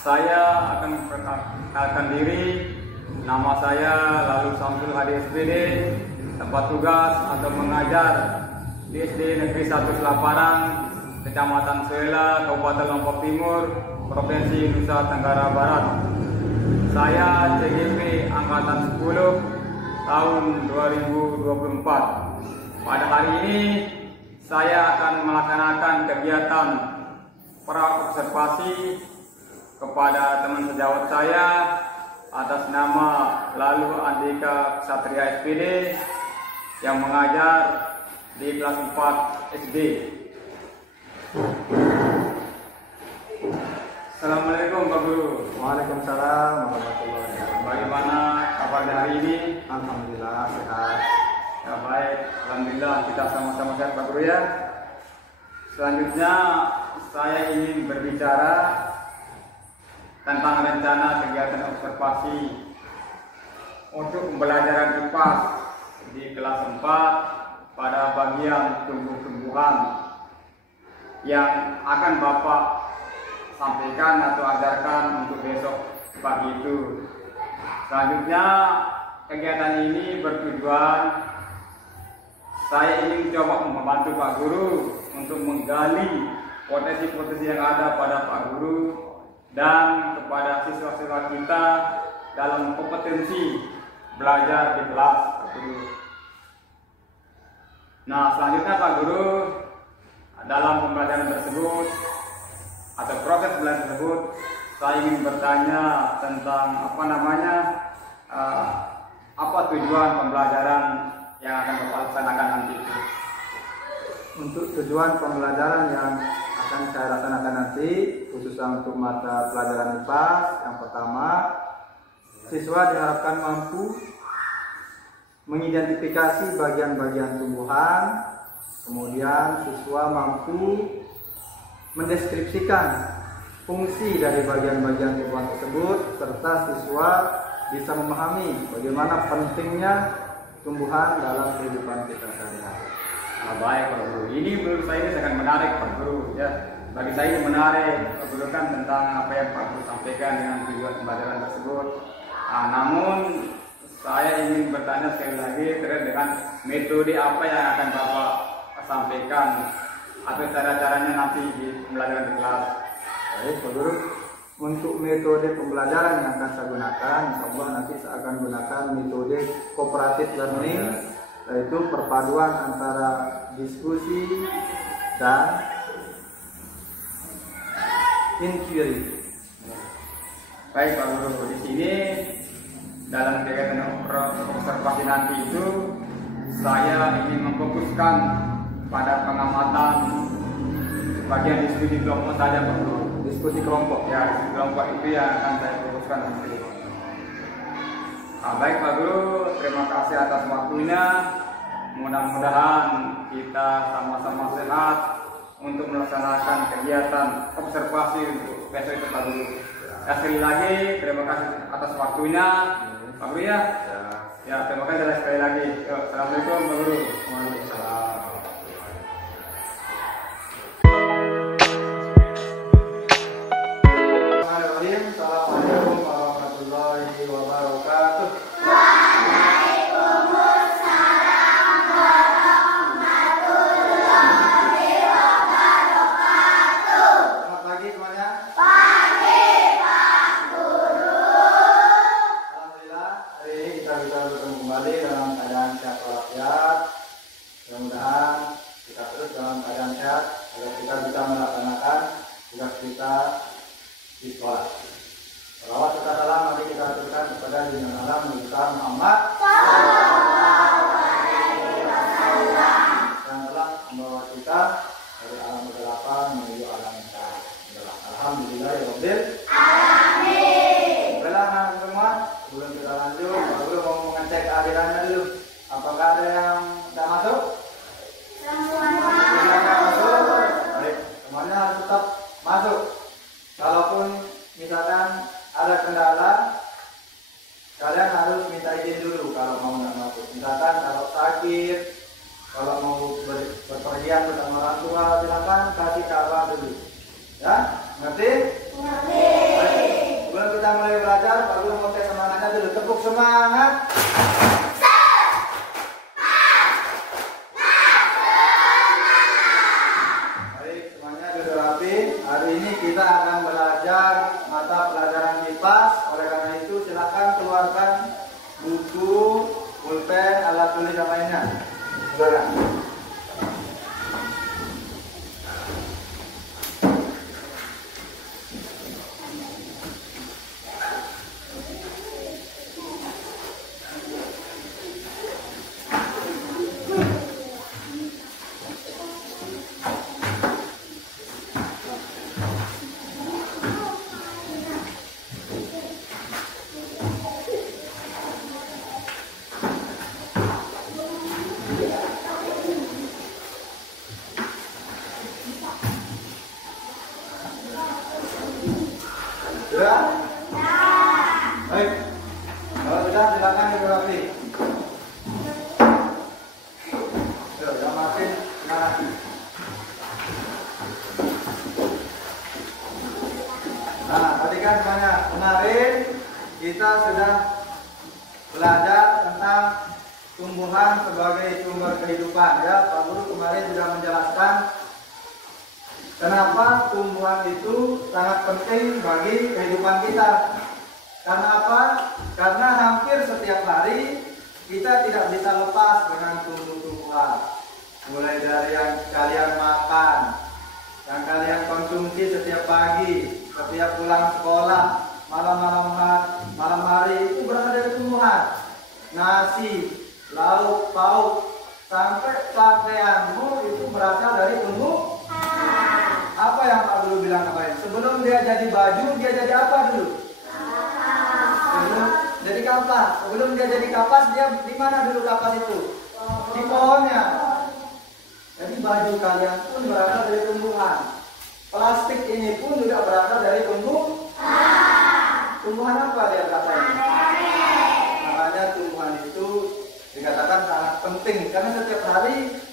Saya akan memperkenalkan diri. Nama saya Lalu Samsul Hadi SPD, tempat tugas atau mengajar di SD Negeri 1 Selaparang, Kecamatan Suela, Kabupaten Lombok Timur, Provinsi Nusa Tenggara Barat. Saya CGP Angkatan 10 tahun 2024. Pada hari ini saya akan melaksanakan kegiatan praobservasi kepada teman sejawat saya atas nama Lalu Andika Satria SPD yang mengajar di kelas 4 SD. Assalamualaikum Pak Guru. Waalaikumsalam warahmatullahi wabarakatuh. Bagaimana kabarnya hari ini? Alhamdulillah sehat. Ya baik, alhamdulillah kita sama-sama sehat Pak Guru ya. Selanjutnya saya ingin berbicara tentang rencana kegiatan observasi untuk pembelajaran IPA di kelas 4 pada bagian tumbuh-tumbuhan yang akan Bapak sampaikan atau ajarkan untuk besok pagi itu. Selanjutnya kegiatan ini bertujuan saya ingin coba membantu Pak Guru untuk menggali potensi-potensi yang ada pada Pak Guru dan kepada siswa-siswa kita dalam kompetensi belajar di kelas Pak Guru. Nah, selanjutnya Pak Guru, dalam pembelajaran tersebut atau proses belajar tersebut, saya ingin bertanya tentang apa tujuan pembelajaran yang akan Bapak laksanakan nanti. Untuk tujuan pembelajaran yang akan saya laksanakan nanti, khususnya untuk mata pelajaran IPA, yang pertama, siswa diharapkan mampu mengidentifikasi bagian-bagian tumbuhan, kemudian siswa mampu mendeskripsikan fungsi dari bagian-bagian tumbuhan tersebut, serta siswa bisa memahami bagaimana pentingnya tumbuhan dalam kehidupan kita sehari-hari. Nah, baik Pak Guru, ini menurut saya ini sangat menarik Pak Guru ya. Bagi saya ini menarik Pak Guru kan tentang apa yang Pak Guru sampaikan dengan tujuan pembelajaran tersebut. Nah, namun saya ingin bertanya sekali lagi terkait dengan metode apa yang akan Bapak sampaikan atau cara-caranya nanti di pembelajaran di kelas. Baik Pak Guru, untuk metode pembelajaran yang akan saya gunakan, insya Allah nanti saya akan gunakan metode cooperative learning, yaitu perpaduan antara diskusi dan inquiry. Baik Pak Guru, di sini dalam kegiatan observasi nanti itu saya ingin memfokuskan pada pengamatan bagian diskusi kelompok saja Pak Guru. Diskusi kelompok. Ya, diskusi kelompok itu yang akan saya fokuskan nanti. Nah, baik Pak Guru, terima kasih atas waktunya. Mudah-mudahan kita sama-sama sehat untuk melaksanakan kegiatan observasi untuk besok itu Pak Guru. Ya, sekali lagi terima kasih atas waktunya Pak Guru ya. Ya, terima kasih sekali lagi. Assalamualaikum Pak Guru. Waalaikumsalam. Assalamualaikum warahmatullahi wabarakatuh. Selamat pagi semuanya. Alhamdulillah, hari ini kita bisa bertemu kembali dalam keadaan sehat walafiat. Mudah-mudahan kita terus dalam keadaan sehat agar kita bisa melaksanakan tugas kita di sekolah. Salawat serta salam mari kita aturkan kepada junjungan alam Nabi besar Muhammad yang telah membawa kita dari alam kegelapan menuju alam yang cerah. Alhamdulillah ya Rabbil alamin. Baiklah anak semua, sebelum kita lanjut, Pak Guru mau mengecek kehadirannya dulu. Apakah ada yang tidak masuk? Semuanya masuk. Baik, semuanya harus tetap masuk. Kalaupun misalkan ada kendala, kalian harus minta izin dulu kalau mau nggak masuk. Misalkan kalau sakit, kalau mau berpergian bersama orang tua, silakan kasih kabar dulu. Ya, ngerti? Ngerti. Baik. sudah mulai belajar, Pak Guru mau tes semangatnya dulu. Tepuk semangat. Baik, semuanya duduk rapi. Hari ini kita akan belajar mata pelajaran kipas. Oleh karena itu silakan keluarkan buku, pulpen, alat tulis dan lainnya. Silakan. Sudah? Baik. Kalau sudah silakan duduk rapi. Sudah, yang makin semangat. Nah, tadi kan semuanya kemarin kita sudah belajar tentang tumbuhan sebagai sumber kehidupan. Ya, Pak Guru kemarin sudah menjelaskan kenapa tumbuhan itu sangat penting bagi kehidupan kita. Karena apa? Karena hampir setiap hari kita tidak bisa lepas dengan tumbuh-tumbuhan. Mulai dari yang kalian makan, yang kalian konsumsi setiap pagi, setiap pulang sekolah, malam hari itu berasal dari tumbuhan. Nasi, lauk pauk, sampai pakaianmu itu berasal dari tumbuh. Apa yang Pak Guru bilang kemarin? Sebelum dia jadi baju, dia jadi apa dulu? Sebelum jadi kapas. Sebelum dia jadi kapas, dia di mana dulu kapas itu? Di pohonnya. Jadi baju kalian pun berasal dari tumbuhan. Plastik ini pun juga berasal dari tumbuhan apa dia berasal? Makanya tumbuhan itu dikatakan sangat penting karena setiap hari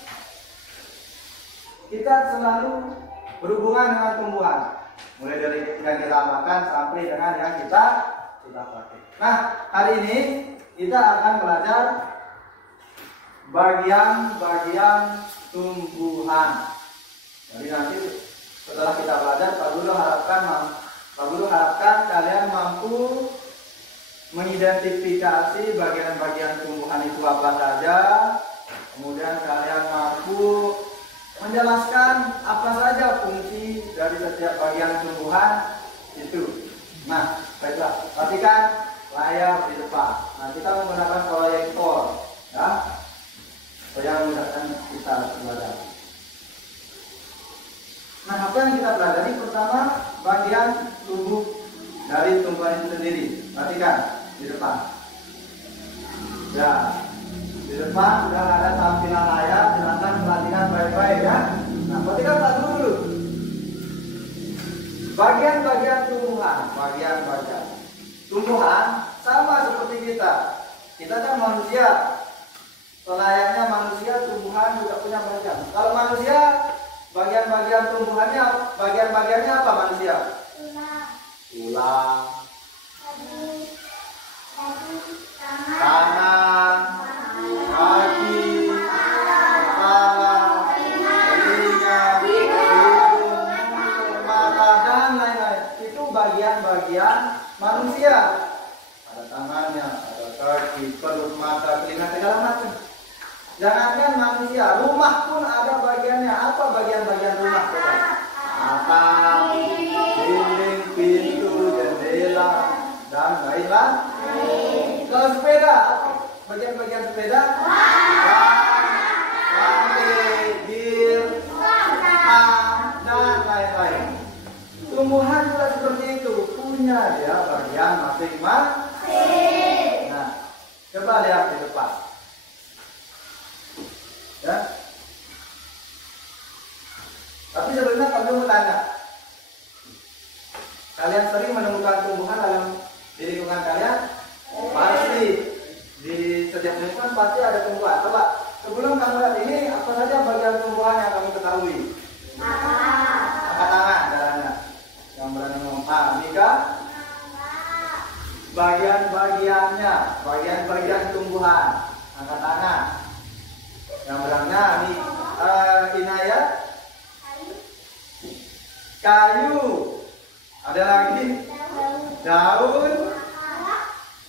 kita selalu berhubungan dengan tumbuhan, mulai dari yang kita makan sampai dengan yang kita sudah pakai. Nah, hari ini kita akan belajar bagian-bagian tumbuhan. Jadi nanti setelah kita belajar, Pak Guru harapkan kalian mampu mengidentifikasi bagian-bagian tumbuhan itu apa saja. Kemudian kalian mampu menjelaskan apa saja fungsi dari setiap bagian tumbuhan itu. Nah, baiklah, perhatikan layar di depan. Nah, kita menggunakan proyektor, ya, supaya memudahkan kita belajar. Nah, apa yang kita pelajari pertama bagian tubuh dari tumbuhan itu sendiri. Perhatikan di depan. Ya. Di depan sudah ada tampilan layar, silakan perhatikan baik-baik ya. Nah, perhatikan dulu. Bagian-bagian tumbuhan, tumbuhan sama seperti kita. Kita kan manusia, selayaknya manusia, tumbuhan juga punya bagian. Kalau manusia, bagian-bagian tumbuhannya, bagian-bagiannya apa manusia? Tulang, tangan, kaki, kepala, telinga, hidung, mata, dan lain-lain. Itu bagian-bagian manusia. Ada tangannya, ada kaki, perut, mata, telinga, segala macam. Jangankan manusia, rumah pun ada bagiannya. Apa bagian-bagian rumah? Atap, dinding, pintu, jendela, dan lain-lain. Kalau sepeda, apa bagian-bagian sepeda? Rantai, gear, dan lain-lain. Tumbuhan juga seperti itu, punya dia bagian masing-masing. Nah, coba lihat di depan. Ya. Tapi sebenarnya kami mau tanya, kalian sering menemukan tumbuhan dalam di lingkungan kalian? Pasti di setiap lingkungan pasti ada tumbuhan. Coba sebelum kamu lihat ini, apa saja bagian tumbuhan yang kamu ketahui? Angkat tangan caranya. Yang berani ngomong. Mika? bagian-bagiannya, bagian-bagian tumbuhan. Angkat tangan. Yang berangnya ini Inayat. Kayu. Ada lagi daun,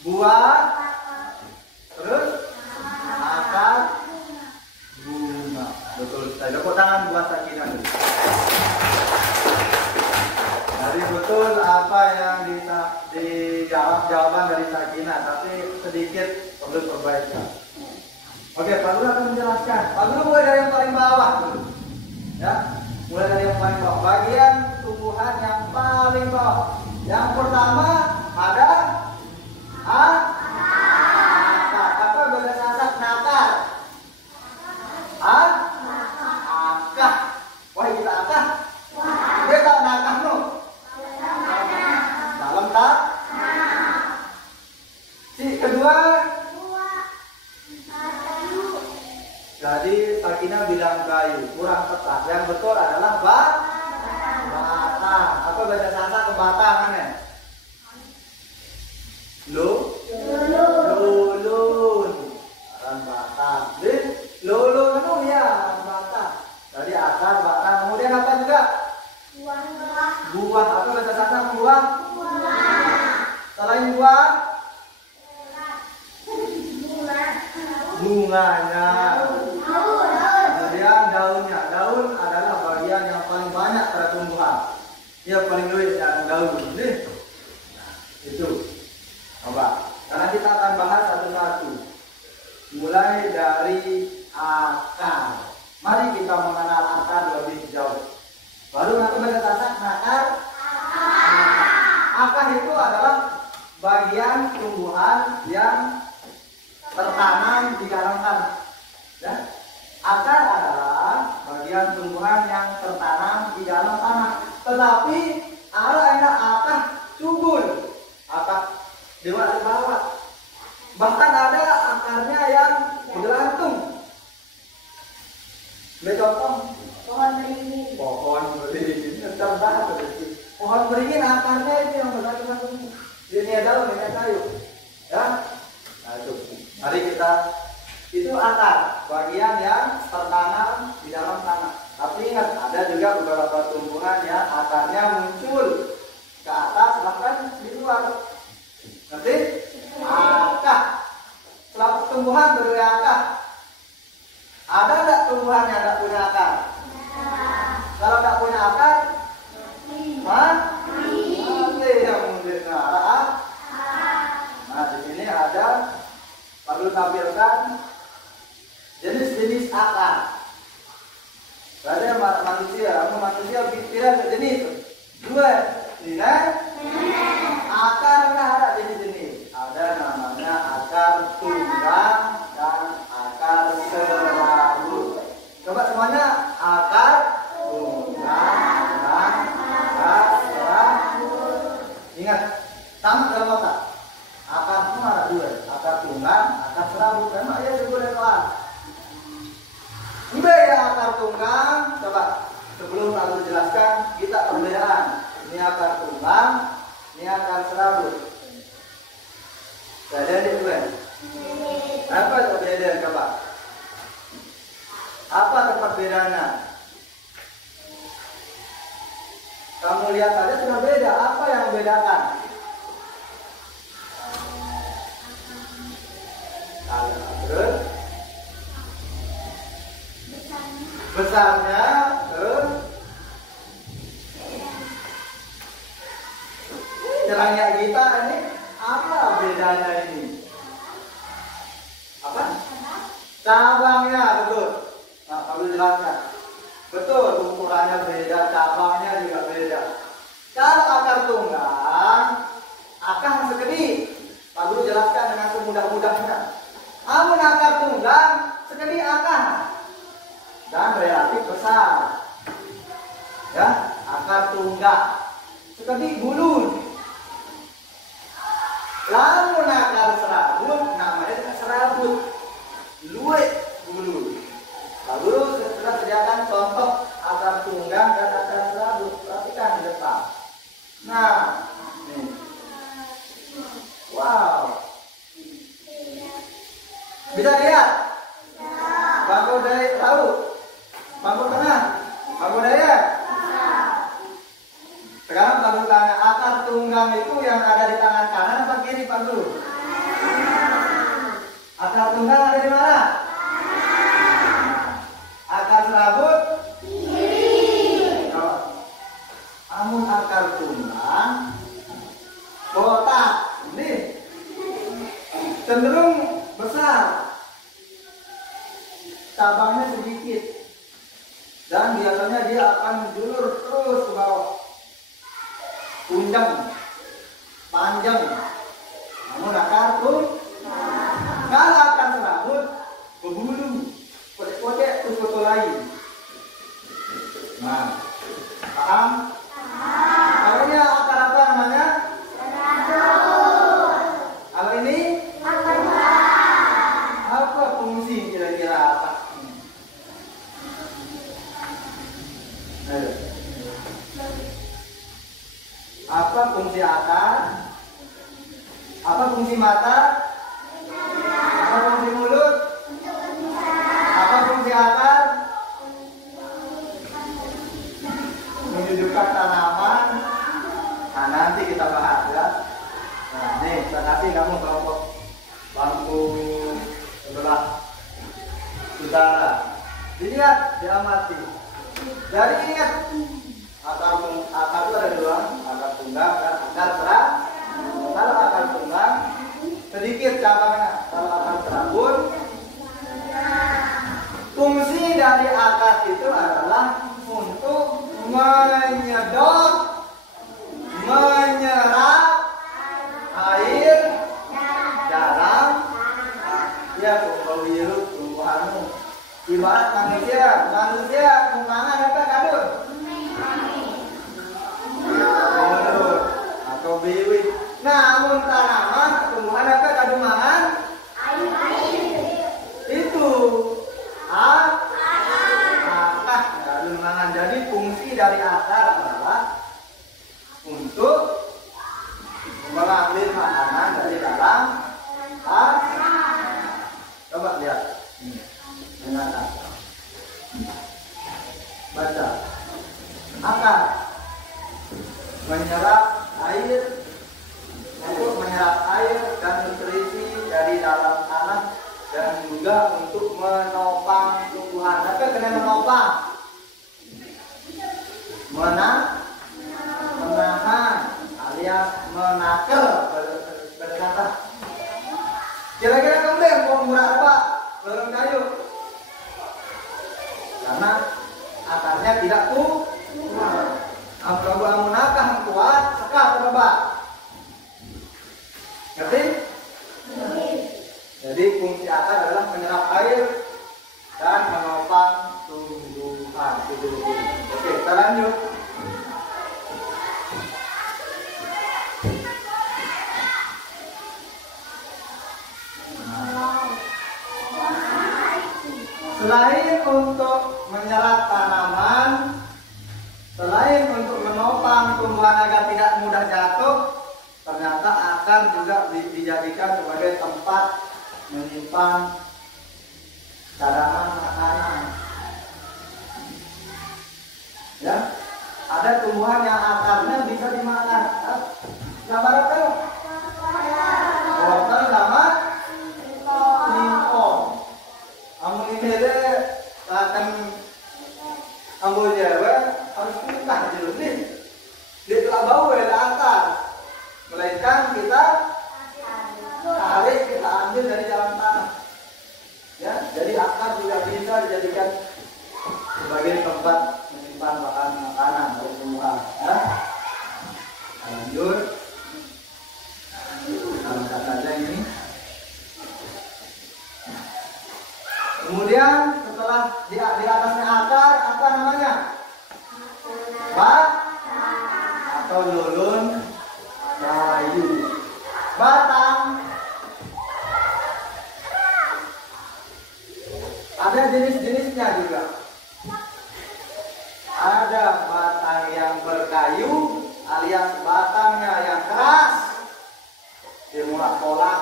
buah, terus akar, bunga. Betul. Saya tepuk tangan buat Sakinah. Jadi betul apa yang dijawab jawaban dari Sakinah, tapi sedikit perlu perbaikan. Oke, Pak Guru akan menjelaskan. Pak Guru mulai dari yang paling bawah dulu. Ya, mulai dari yang paling bawah. Bagian tumbuhan yang paling bawah. Yang pertama ada akar. Apa bahasa Sasak nakar? Akar. Wah, kita akar. Dia tak nakar no. Dalam tak? Si kedua. Jadi Sakinah bilang kayu, kurang tepat. Yang betul adalah batang. Apa bahasa Sasak ke batang kan ya? Lulun. Arang batang. Jadi lulun itu ya arang batang. Jadi akar batang. Kemudian apa juga? Buah. Apa bahasa Sasak buah? Selain buah? Bunganya. Kemudian daunnya. Daun adalah bagian yang paling banyak pada tumbuhan. Dia paling luas yang daun. Nih. Itu. Coba. Karena kita akan bahas satu-satu. Mulai dari akar. Mari kita mengenal akar lebih jauh. Baru nanti bahasa Sasak akar. Akar itu adalah bagian tumbuhan yang tertanam di dalam tanah. Ya? Akar adalah bagian tumbuhan yang tertanam di dalam tanah. Tetapi ada akar subur, akar dewa di bawah. Bahkan ada akarnya yang bergelantung. Contoh pohon beringin. Pohon beringin, pohon beringin akarnya itu yang bergelantung. Ini adalah minyak kayu. Ya. Nah, itu. Mari kita itu akar, bagian yang tertanam di dalam tanah. Tapi ingat, ada juga beberapa tumbuhan yang akarnya muncul ke atas bahkan di luar. Nanti akar. Setelah tumbuhan berakar. Ada enggak tumbuhan yang tidak punya akar? Kalau tidak punya akar, mati yang mungkin. Nah, di sini ada perlu tampilkan jenis-jenis akar. Ada manusia pikiran jenis dua, ini akar nggak ada jenis-jenis. Ada namanya akar tunggang dan akar serabut. Coba semuanya akar tunggang dan akar serabut. Ingat, sama dalam otak. Akar itu ada dua, akar tunggang, akar serabut. Memang ya juga ada doa. Ini ya akar tunggang. Coba sebelum aku jelaskan kita perbedaan. Ini akar tunggang, ini akar serabut. Beda di dua. Apa perbedaan coba? Apa perbedaannya? Kamu lihat aja sudah beda. Apa yang membedakan? Terus besarnya, terus jalannya kita ini apa bedanya ini? Apa? Cabangnya, betul. Nah, kamu jelaskan. Betul, ukurannya beda, cabangnya juga beda. Kalau akar tunggang, akar segede. Pak Guru jelaskan dengan semudah-mudahnya. Namun akar tunggang segede akar dan relatif besar. Ya, akar tunggang segede bulun. Lalu akar serabut namanya serabut, luwih bulun. Pak Guru sudah sediakan contoh akar tunggang dan akar serabut. Perhatikan di depan. Nah, nih. Bisa lihat? Bangku dari laut, bangku tengah, bangku daya. Sekarang bangku tangan. Akar tunggang itu yang ada di tangan kanan apa kiri Pak Guru? Akar tunggang ada di mana? Akar serabut? Kiri. Namun akar tunggang kotak ini cenderung besar, cabangnya sedikit, dan biasanya dia akan menjulur terus ke bawah, panjang, panjang. Namun akar tunggang, kalau akar serabut berbulu, kodek-kodek terus foto lain. Nah, paham? Kalau ini akar apa namanya? Kalau ini apa fungsi kira-kira apa? Ayo. Apa fungsi akar? Apa fungsi mata? Apa fungsi mulut? Apa fungsi akar? Menunjukkan tanaman. Nah, nanti kita bahas ya. Nah, nih, saya kasih kamu kelompok bangku sebelah utara. Dilihat, diamati. Jadi ingat, akar itu ada dua, akar tunggang dan akar serabut. Kalau akar tunggang sedikit cabangnya, kalau akar serabut, fungsi dari akar itu adalah untuk menyedot, menyerap air dalam ya tumbuhanmu. Ibarat manusia mengangan apa kadut? Mulut atau biwik. Namun tanaman tumbuhan apa kadung mangan? Itu akar kadung mangan. Jadi fungsi dari akar adalah untuk mengambil makanan dari dalam akar. Coba lihat. Dengarkan. Baca. Akar menyerap air, untuk menyerap air dan nutrisi dari dalam tanah, dan juga untuk menopang tumbuhan. Tapi kena menopang, menahan alias menaker berkata. Kira-kira kamu yang mau murah apa? Lorong kayu. Karena akarnya tidak kuat. Kalau kamu nakah kuat, sekap coba. Ngerti? Jadi fungsi akar adalah menyerap air dan menopang tumbuhan. Oke, kita lanjut. Selain untuk menyerap tanaman, selain untuk menopang tumbuhan agar tidak mudah jatuh, ternyata akar juga dijadikan sebagai tempat menyimpan cadangan makanan. Ya, ada tumbuhan yang akarnya bisa dimakan. Gambar apa yuk? Wortel sama singkong. Kamu ini akan kamu jawa harus pintar dulu nih. Dia telah bau ya akar. Melainkan kita tarik, kita ambil dari dalam tanah. Ya, jadi akar juga bisa dijadikan sebagai tempat menyimpan bahan makanan untuk tumbuhan. Ya. Lanjut. Kita saja ini. Kemudian setelah di atasnya akar, apa namanya? Atau lulun kayu. Batang. Ada jenis-jenisnya juga. Ada batang yang berkayu, alias batangnya yang keras, dia mulak polak.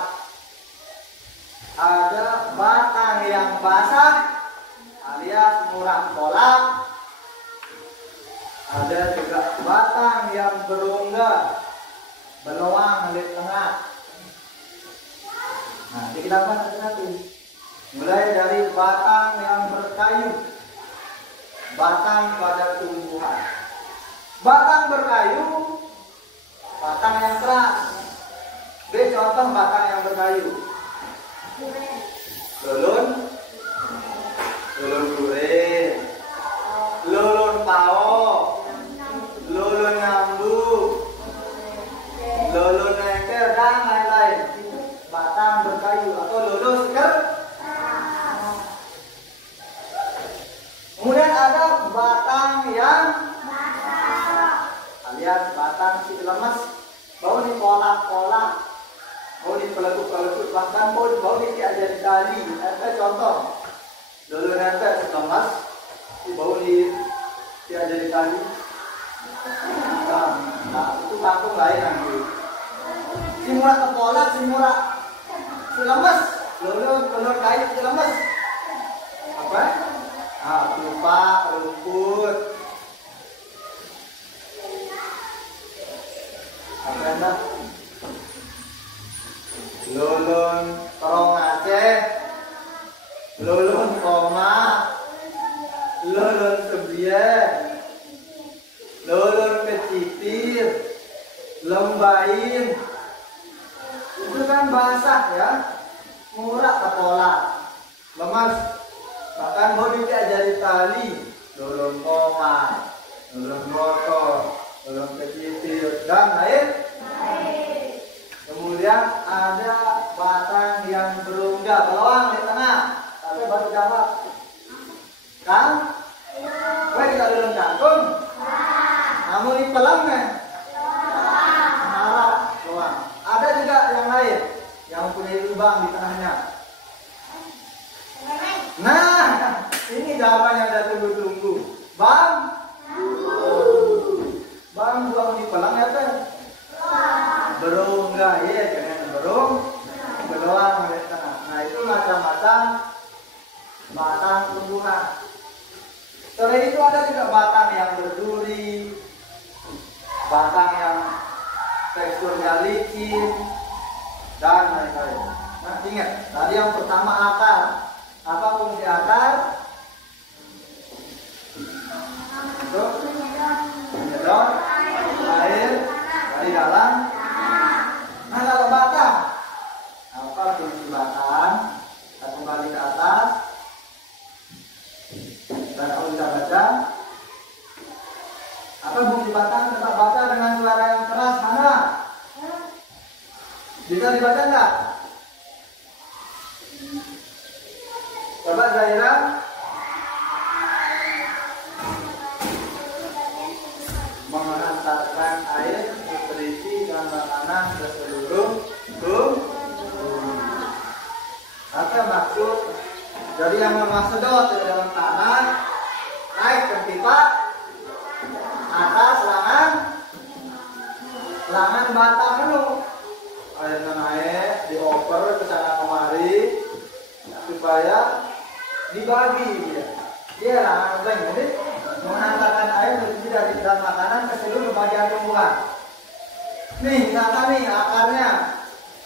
Ada batang yang basah alias murah kolak. Ada juga batang yang berongga, beloang di tengah. Nah, kita bahas satu-satu. Mulai dari batang yang berkayu, batang pada tumbuhan. Batang berkayu, batang yang keras. Oke, contoh batang yang berkayu. Lulun, lulun durian, lulun pao, lulun nyambuk, lulun nengker, dan lain-lain. Itu batang berkayu atau lulus seger. Kemudian ada batang yang alias batang si lemas, bau di kolak-kolak, bau di pelekut-pelekut, bahkan bau di diajar tali. Contoh, lulun nengker lemas, bau di diajar tali. Nah, itu kampung lain nanti. Si murah kepolak, si murah si lemes, lulur kayu si lemes. Apa? Ah, lupa, rumput. Apa enggak? Lulun terong Aceh, lulun koma, lulun sebier, lulun kecitir, lembain. Itu kan basah ya, murah kepolak, lemas, bahkan mau diajari tali, lulun koma, lulun motor, lulun kecitir, dan lain. Kemudian ada batang yang berongga, beloang di tengah, tapi baru jawab, kan? Kau tidak lulun kangkung? Kamu di pelangnya? Harap, doang. Ada juga yang lain yang mempunyai lubang di tengahnya. Nah, ini jawaban yang saya tunggu-tunggu. Bang buang di pelang ya teh? Berongga ya, dengan berong, beloang di tengah. Nah itu macam-macam batang tumbuhan. Setelah itu ada juga batang yang berduri, batang yang teksturnya licin, dan lain-lain. Nah ingat, tadi yang pertama akar. Apa fungsi akar? Itu menyedot air dari dalam. Nah kalau batang, apa fungsi batang? Kita kembali ke atas. Dan kalau kita baca, apa fungsi batang? Tetap baca dengan suara yang keras. Mana? Bisa dibaca enggak? Coba Zaira. Menghantarkan air, nutrisi dan makanan ke seluruh bumi. Apa maksud? Jadi yang sedot di dalam tanah naik ke pipa atas langan batang itu airnya naik dioper ke sana kemari supaya dibagi dia langan bank jadi menghantarkan air nutrisi dari dan makanan ke seluruh bagian tumbuhan. Nih misalkan nih akarnya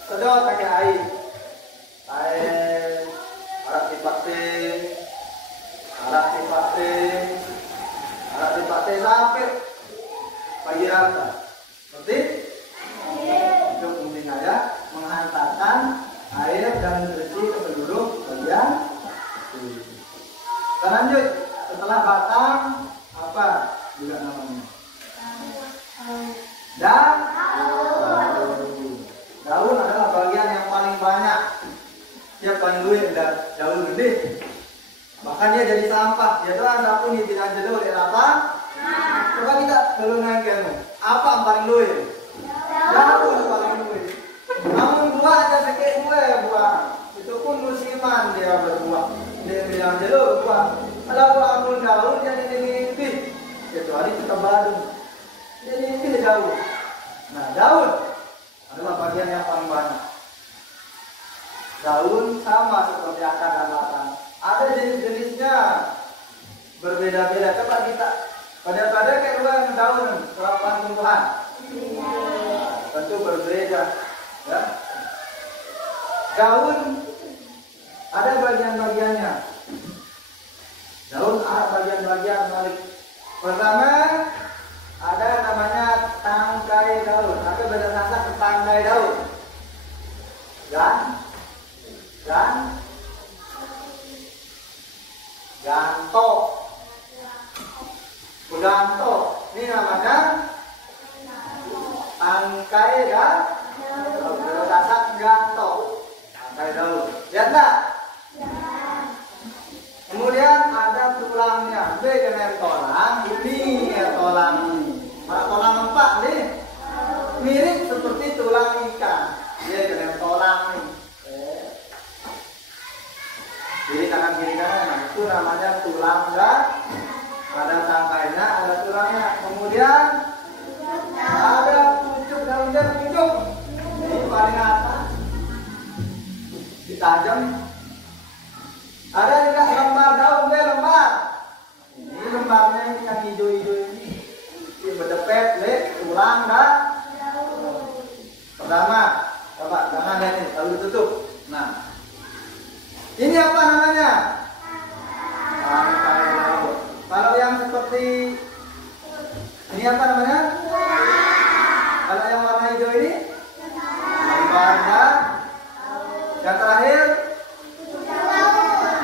sedot pakai air alat dipakai sampai pagi rata. Seperti itu penting aja menghantarkan air dan nutrisi ke seluruh bagian. Kita lanjut setelah batang apa juga namanya? Daun adalah bagian yang paling banyak. Dia paling luwih dan daun gede. Bahkan dia jadi sampah. Dia telah sapu nih tidak jenuh oleh apa? Coba kita belum nangkep. Apa yang paling luwih? Daun yang paling luwih. Namun buah aja sedikit buah. Itu pun musiman dia berbuah. Dia bilang jenuh buah. Kalau buah pun daun jadi nipis. Kecuali kita baru. Jadi nipis daun. Nah daun adalah bagian yang paling banyak. Daun sama seperti akar dan batang. ada jenis-jenisnya berbeda-beda. Coba kita pada kayak dua daun kelapan tumbuhan. Tentu berbeda. Ya. Daun ada bagian-bagiannya. Daun ada bagian-bagian balik. Pertama ada namanya tangkai daun. Atau bahasa Sasak tangkai daun. Ganto. Ini namanya tangkai daun. Bahasa Sasak ganto. Tangkai daun. Lihat enggak? Kemudian ada tulangnya. B dengan tulang. Ini ya tulang ini. Tulang empat nih. Mirip seperti tulang ikan. Dia dengan tulang nih. Kiri kanan. Nah, itu namanya tulang dan ada tangkainya, ada tulangnya. Kemudian ada pucuk daunnya, pucuk. Ini paling atas. Ditajam. Ada juga lembar daun, lembar. Ini lembarnya ini yang hijau-hijau ini. Ini berdepet, tulang dan pertama. Coba jangan lihat ini, lalu tutup. Nah, ini apa namanya? Tangkai daun. Kalau yang seperti ini apa namanya? Kalau yang warna hijau ini lembar dan yang terakhir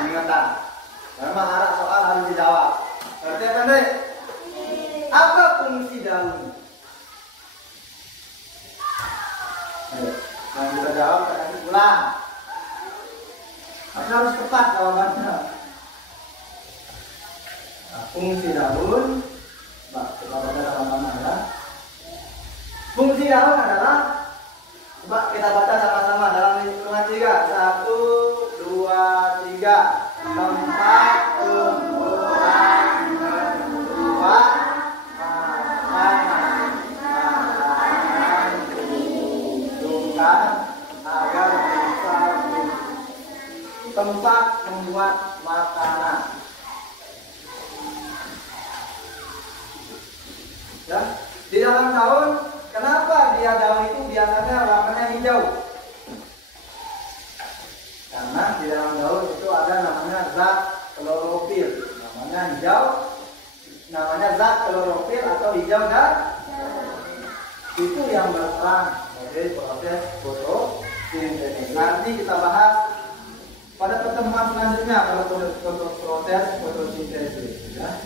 ingatan. Memang ada soal harus dijawab. Berarti apa nih? Apa fungsi daun? Ayo, yang kita jawab nanti pulang. Tapi harus tepat jawabannya. Nah, fungsi daun, kita baca sama-sama ya. Fungsi daun adalah, coba kita baca sama-sama dalam hitungan 3. 1, 2, 3. Tempat tumbuhan membuat makanan dibutuhkan agar bisa tempat membuat makanan. Ya, di dalam daun, kenapa dia daun itu biasanya warnanya hijau? Karena di dalam daun itu ada namanya zat klorofil, namanya hijau, namanya zat klorofil atau hijau dan itu yang berperan sebagai proses fotosintesis. Nanti kita bahas pada pertemuan selanjutnya kalau proses fotosintesis. Ya.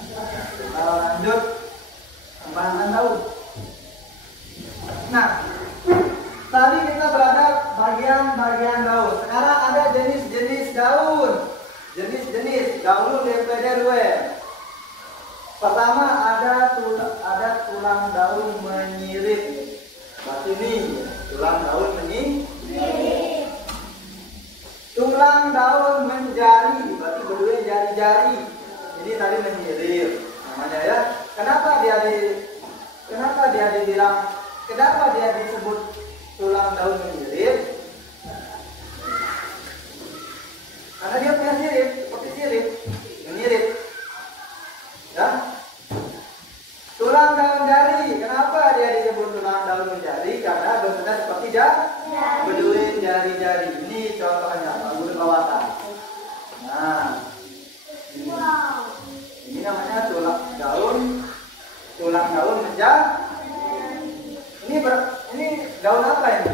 Kita lanjut pembahasan daun. Nah, tadi kita berada bagian-bagian daun. Sekarang ada jenis-jenis daun. Jenis-jenis daun DPD 2. Pertama ada tulang daun menyirip. Berarti ini tulang daun menyirip. Tulang daun menjari. Berarti berdua jari-jari. Ini tadi menyirip namanya ya. Kenapa dia disebut tulang daun menyirip? Karena dia punya sirip, seperti sirip, menyirip. Ya. Tulang daun jari, kenapa dia disebut tulang daun menjari? Karena bentuknya seperti berdua jari-jari. Ini contohnya, guru kawasan. Nah, ini namanya tulang daun menjari. Ini daun apa ini?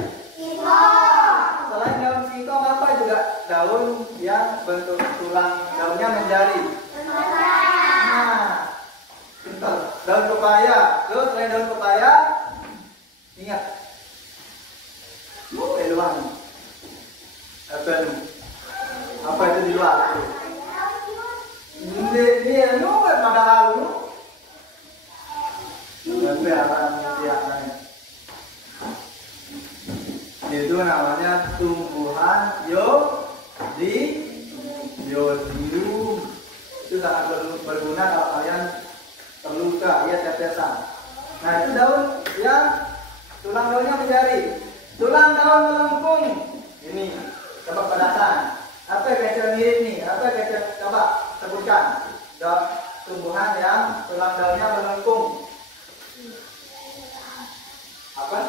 Selain daun singkong apa juga daun yang bentuk tulang daunnya menjari? Nah, pintar. Daun pepaya. Terus selain daun pepaya, ingat. Luar. Apa itu di luar? Ini padahal itu namanya tumbuhan yodium. Itu sangat berguna kalau kalian terluka, ya tetesan. Nah, itu daun yang tulang daunnya menjari. Tulang daun melengkung. Ini coba pedasan. Apa kecil mirip nih? Apa kecil? Coba sebutkan tumbuhan yang tulang daunnya melengkung. Apa?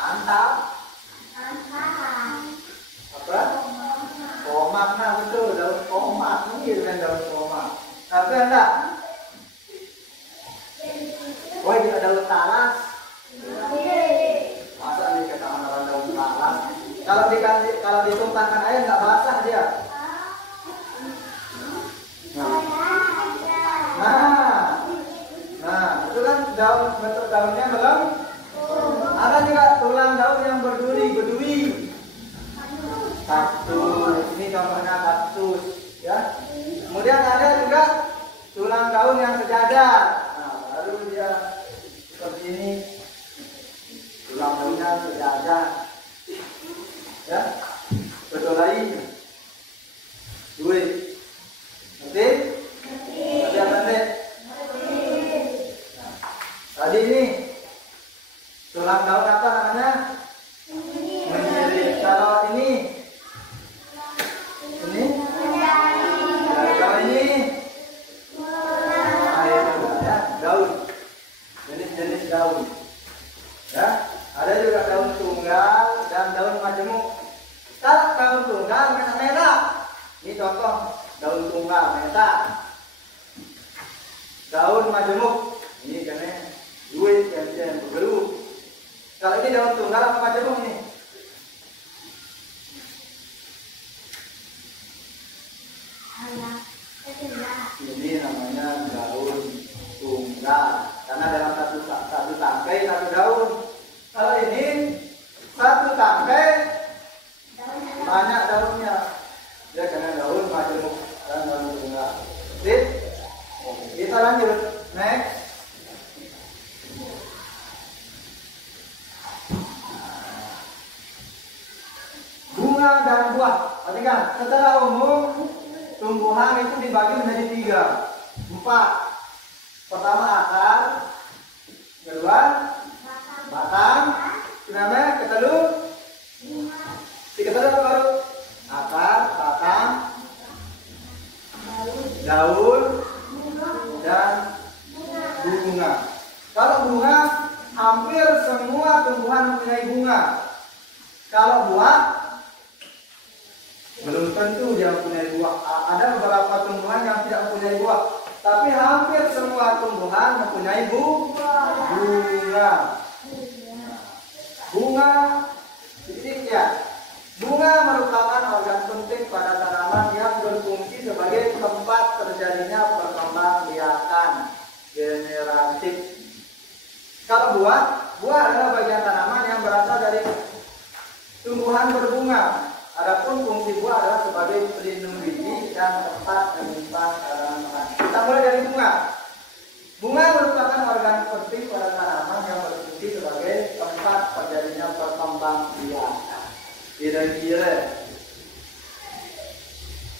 Antap. Apa? Tomat, nah betul, daun tomat, ini dengan daun tomat. Tapi enggak? Wah, ini ada daun talas. Masa nih kata orang daun talas? Kalau ditumpahkan air nggak basah dia. Nah, itu kan daun, bentuk daunnya belum. Ada juga tulang daun yang berduri. Kaktus, ini contohnya kaktus, ya. Kemudian ada juga tulang daun yang sejajar. Nah, baru dia seperti ini, tulang daunnya sejajar, ya. Betul lagi, duit, ngerti? Ngerti apa nih? Tadi ini tulang daun apa namanya? Menyirik. Kalau ini kalau ini ya, daun, jenis-jenis daun. Ya, ada juga daun tunggal dan daun majemuk. Kalau daun tunggal merah. Ini contoh daun tunggal merah. Daun majemuk ini jenis duit yang bergelut. Kalau ini daun tunggal apa majemuk ini? Ini namanya daun tunggal karena dalam satu tangkai satu daun. Kalau ini satu tangkai banyak daunnya, ya karena daun majemuk dan daun tunggal. Oke, kita lanjut next. Bunga dan buah. Perhatikan, secara umum tumbuhan itu dibagi menjadi 3, 4. Pertama akar, kedua batang, kedua ketelur, ketelur baru akar, batang, daun, dan bunga. Kalau bunga, hampir semua tumbuhan mempunyai bunga. Kalau buah, belum tentu dia mempunyai buah. Ada beberapa tumbuhan yang tidak mempunyai buah, tapi hampir semua tumbuhan mempunyai bunga. Bunga, titik ya. Bunga merupakan organ penting pada tanaman yang berfungsi sebagai tempat terjadinya perkembangbiakan generatif. Kalau buah adalah bagian tanaman yang berasal dari tumbuhan berbunga. Adapun fungsi buah adalah sebagai pelindung biji dan tempat menyimpan tanaman. Kita mulai dari bunga. Bunga merupakan organ penting pada tanaman yang berfungsi sebagai tempat terjadinya perkembangbiakan. Kira-kira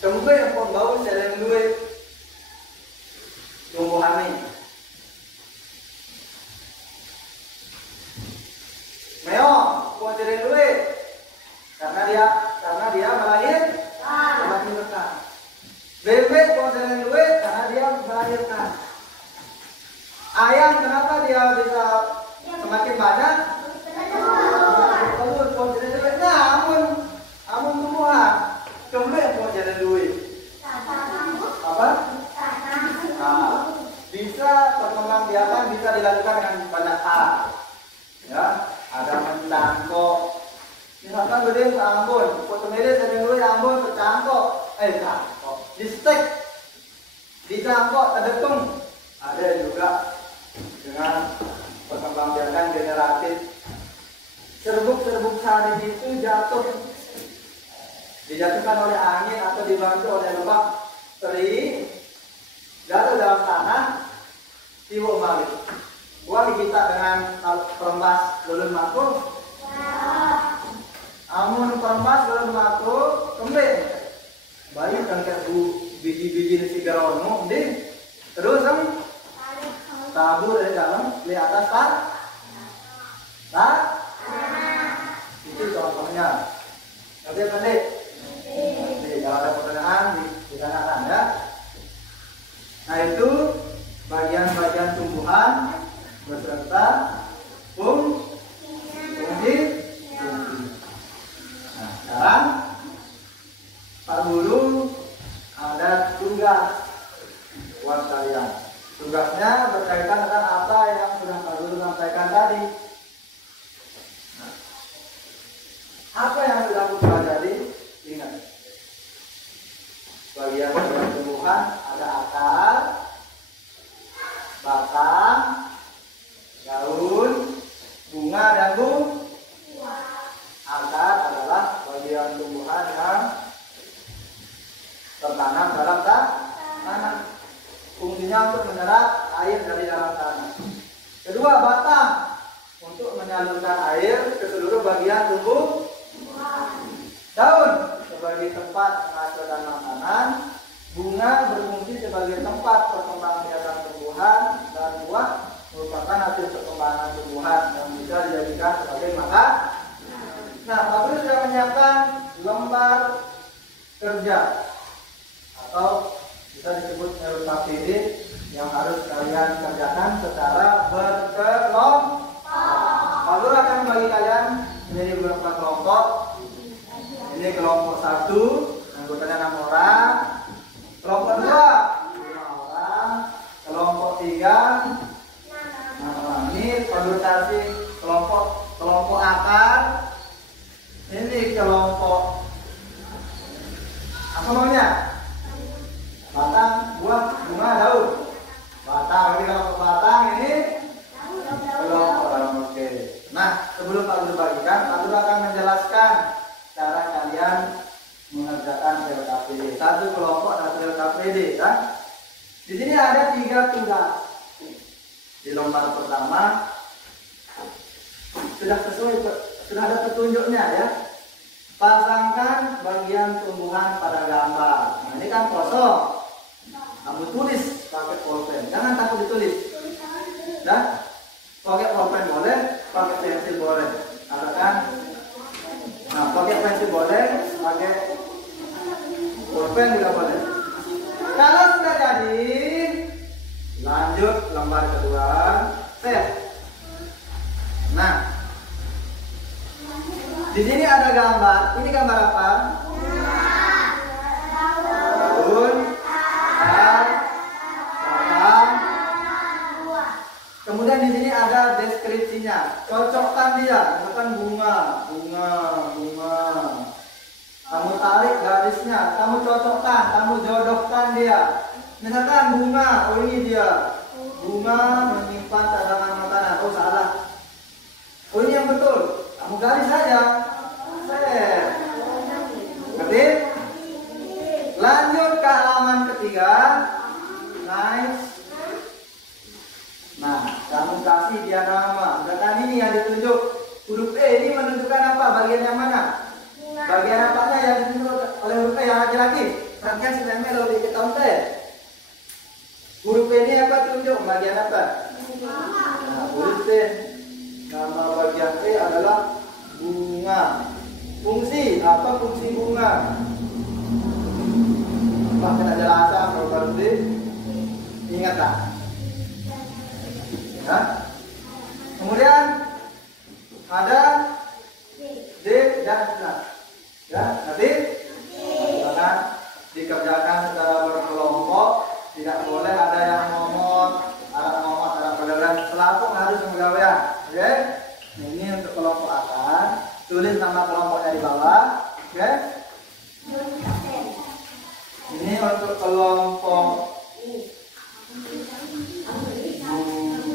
tempe yang pembau sering duit tumbuhan ini. Meong, kok sering duit? Karena dia melahirkan. Bebek kok sering duit? Karena dia melahirkan. Ayam kenapa dia bisa semakin banyak? Telur kok sering duit? Nah, amun tumbuhan. Kembali kok sering duit? Apa? Nah, bisa perkembangbiakan bisa dilakukan dengan banyak hal. Ya, ada mencangkok. Misalkan gede ke Ambon, foto merah sering duit Ambon ke cangkok, di stek, di cangkok, terdetung. Ada juga dengan perkembangbiakan generatif. Serbuk-serbuk sari itu dijatuhkan oleh angin atau dibantu oleh lembab kering, jatuh dalam tanah, tiwuk malik. Buah kita dengan perembas lulun makro. Amun perembas lulun makro, kembali. Bayi tangkap biji-biji di sigarono, terus tabur dari dalam, di atas itu contohnya. Oke, pendek. Kalau ada pertanyaan yaitu bagian-bagian tumbuhan beserta fungsi. Nah, sekarang Pak Guru ada tugas buat kalian. Tugasnya berkaitan dengan apa yang sudah Pak Guru sampaikan tadi. Nah, apa yang sudah aku pelajari? Ingat, bagian-bagian tumbuhan ada akar, batang, daun, bunga, dan buah. Akar adalah bagian tumbuhan yang tertanam dalam tanah. Fungsinya untuk menyerap air dari dalam tanah. Kedua, batang untuk menyalurkan air ke seluruh bagian tubuh. Daun sebagai tempat penghasil makanan. Bunga berfungsi sebagai tempat perkembangan biakan tumbuhan, dan buah merupakan hasil perkembangan tumbuhan yang bisa dijadikan sebagai makan. Nah, Pak Guru sudah menyiapkan lembar kerja atau bisa disebut LKPD yang harus kalian kerjakan secara berkelompok. Pak Guru akan membagi kalian menjadi beberapa kelompok. Ini kelompok 1, anggotanya 6 orang. Kelompok 2, 5 orang. Kelompok 3, ini Pak Guru kasih kelompok akar. Ini kelompok apa namanya? Batang, buah, bunga, daun. Batang, ini kelompok batang, ini kelompok daun. Oke. Nah, sebelum Pak Guru bagikan, Pak Guru akan menjelaskan cara kalian mengerjakan LKPD. Satu kelompok, satu LKPD, kan? Di sini ada 3 tugas. Di lembar pertama sudah ada petunjuknya ya. Pasangkan bagian tumbuhan pada gambar. Nah, ini kan kosong. Kamu tulis pakai pulpen. Jangan takut ditulis. Dan pakai pulpen boleh, pakai pensil boleh. Katakan, nah, pakai pensil boleh, pakai pulpen juga boleh. Kalau sudah jadi, lanjut lembar kedua. Set. Nah, di sini ada gambar. Ini gambar apa? Daun, akar, batang. Kemudian di sini ada deskripsinya. Cocokkan dia. Misalkan bunga. Kamu tarik garisnya. Kamu cocokkan. Kamu jodohkan dia. Misalkan bunga. Oh, ini dia. Bunga menyimpan cadangan makanan. Oh, salah. Oh, ini yang betul. Kamu garis saja. Ngerti? Lanjut ke halaman ketiga. Nice. Nah, kamu kasih dia nama. Misalkan ini yang ditunjuk. Huruf E ini menunjukkan apa? Bagian yang mana? Bagian apanya yang ditunjuk oleh huruf E yang laki-laki? Perhatikan sebenarnya kalau diketahui teh. Huruf E ini apa tunjuk? Bagian apa? Nah, huruf E. Nama bagian E adalah bunga. Fungsi apa fungsi bunga? Pak tidak jelaskan kalau berarti ingat tak? Ya. Kemudian ada D dan N. Ya, nanti silakan dikerjakan secara berkelompok. Tidak boleh ada yang ngomong, ada pelajaran selaku harus penggawean. Oke? Ini untuk kelompok akar. Tulis nama kelompoknya di bawah. Oke? Ini untuk kelompok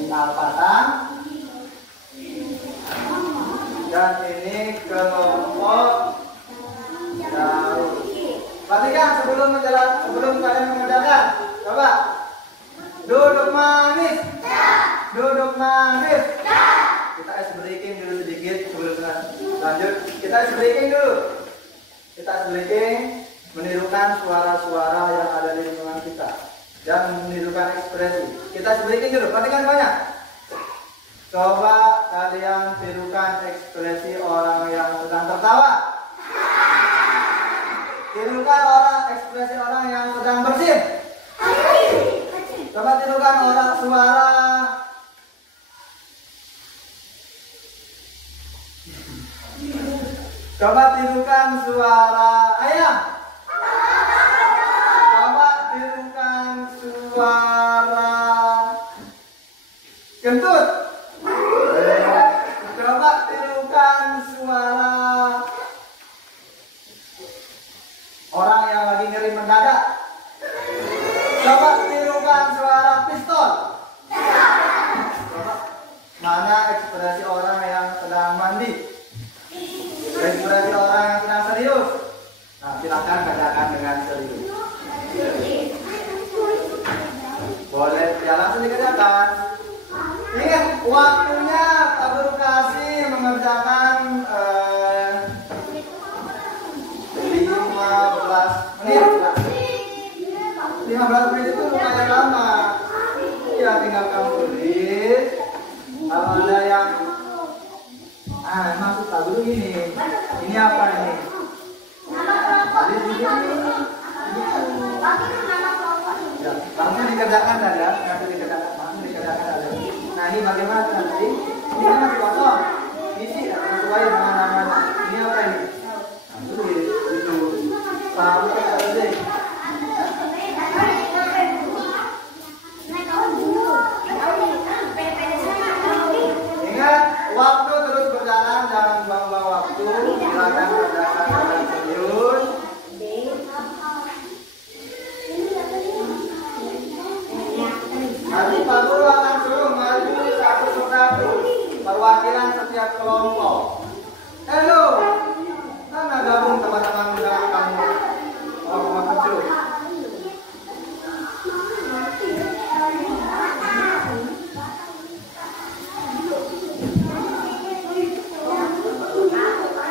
batang. Dan ini kelompok daun. Perhatikan sebelum kalian mengerjakan. Coba. Duduk manis. Duduk manis. Kita ice breaking dulu sedikit sebelum lanjut. Kita ice breaking dulu. Kita ice breaking menirukan suara-suara yang ada di lingkungan kita dan menirukan ekspresi. Kita ice breaking dulu. Perhatikan banyak. Coba kalian tirukan ekspresi orang yang sedang tertawa. Tirukan ekspresi orang yang sedang bersin. tirukan orang suara. Coba tirukan suara ayam. Coba tirukan suara kentut. Coba tirukan suara orang yang lagi ngeri mendadak. Coba tirukan suara pistol. Coba mana ekspresi orang yang sedang mandi, ekspresi orang yang sedang serius. Nah, silakan kerjakan dengan serius. Boleh ya, langsung dikerjakan. Ingat waktunya Pak Guru kasih mengerjakan 15 menit. 15 menit itu lumayan lama. Ya tinggal kamu tulis. Kalau ada yang maksud Pak Guru ini apa ini? Tadi di sini. Ya, langsung dikerjakan saja. Langsung dikerjakan saja. Nah ini bagaimana nanti? Ini kan masih kosong. Isi ya, sesuai dengan namanya. Ini apa ini? Nah, tulis itu. Paham kan sih? Ingat, waktu terus berjalan, jangan buang-buang waktu. Silakan kerjakan dengan serius. Nanti Pak Guru akan suruh maju satu persatu perwakilan setiap kelompok. Halo, mana gabung teman-teman undangan kamu? Kelompok kecil.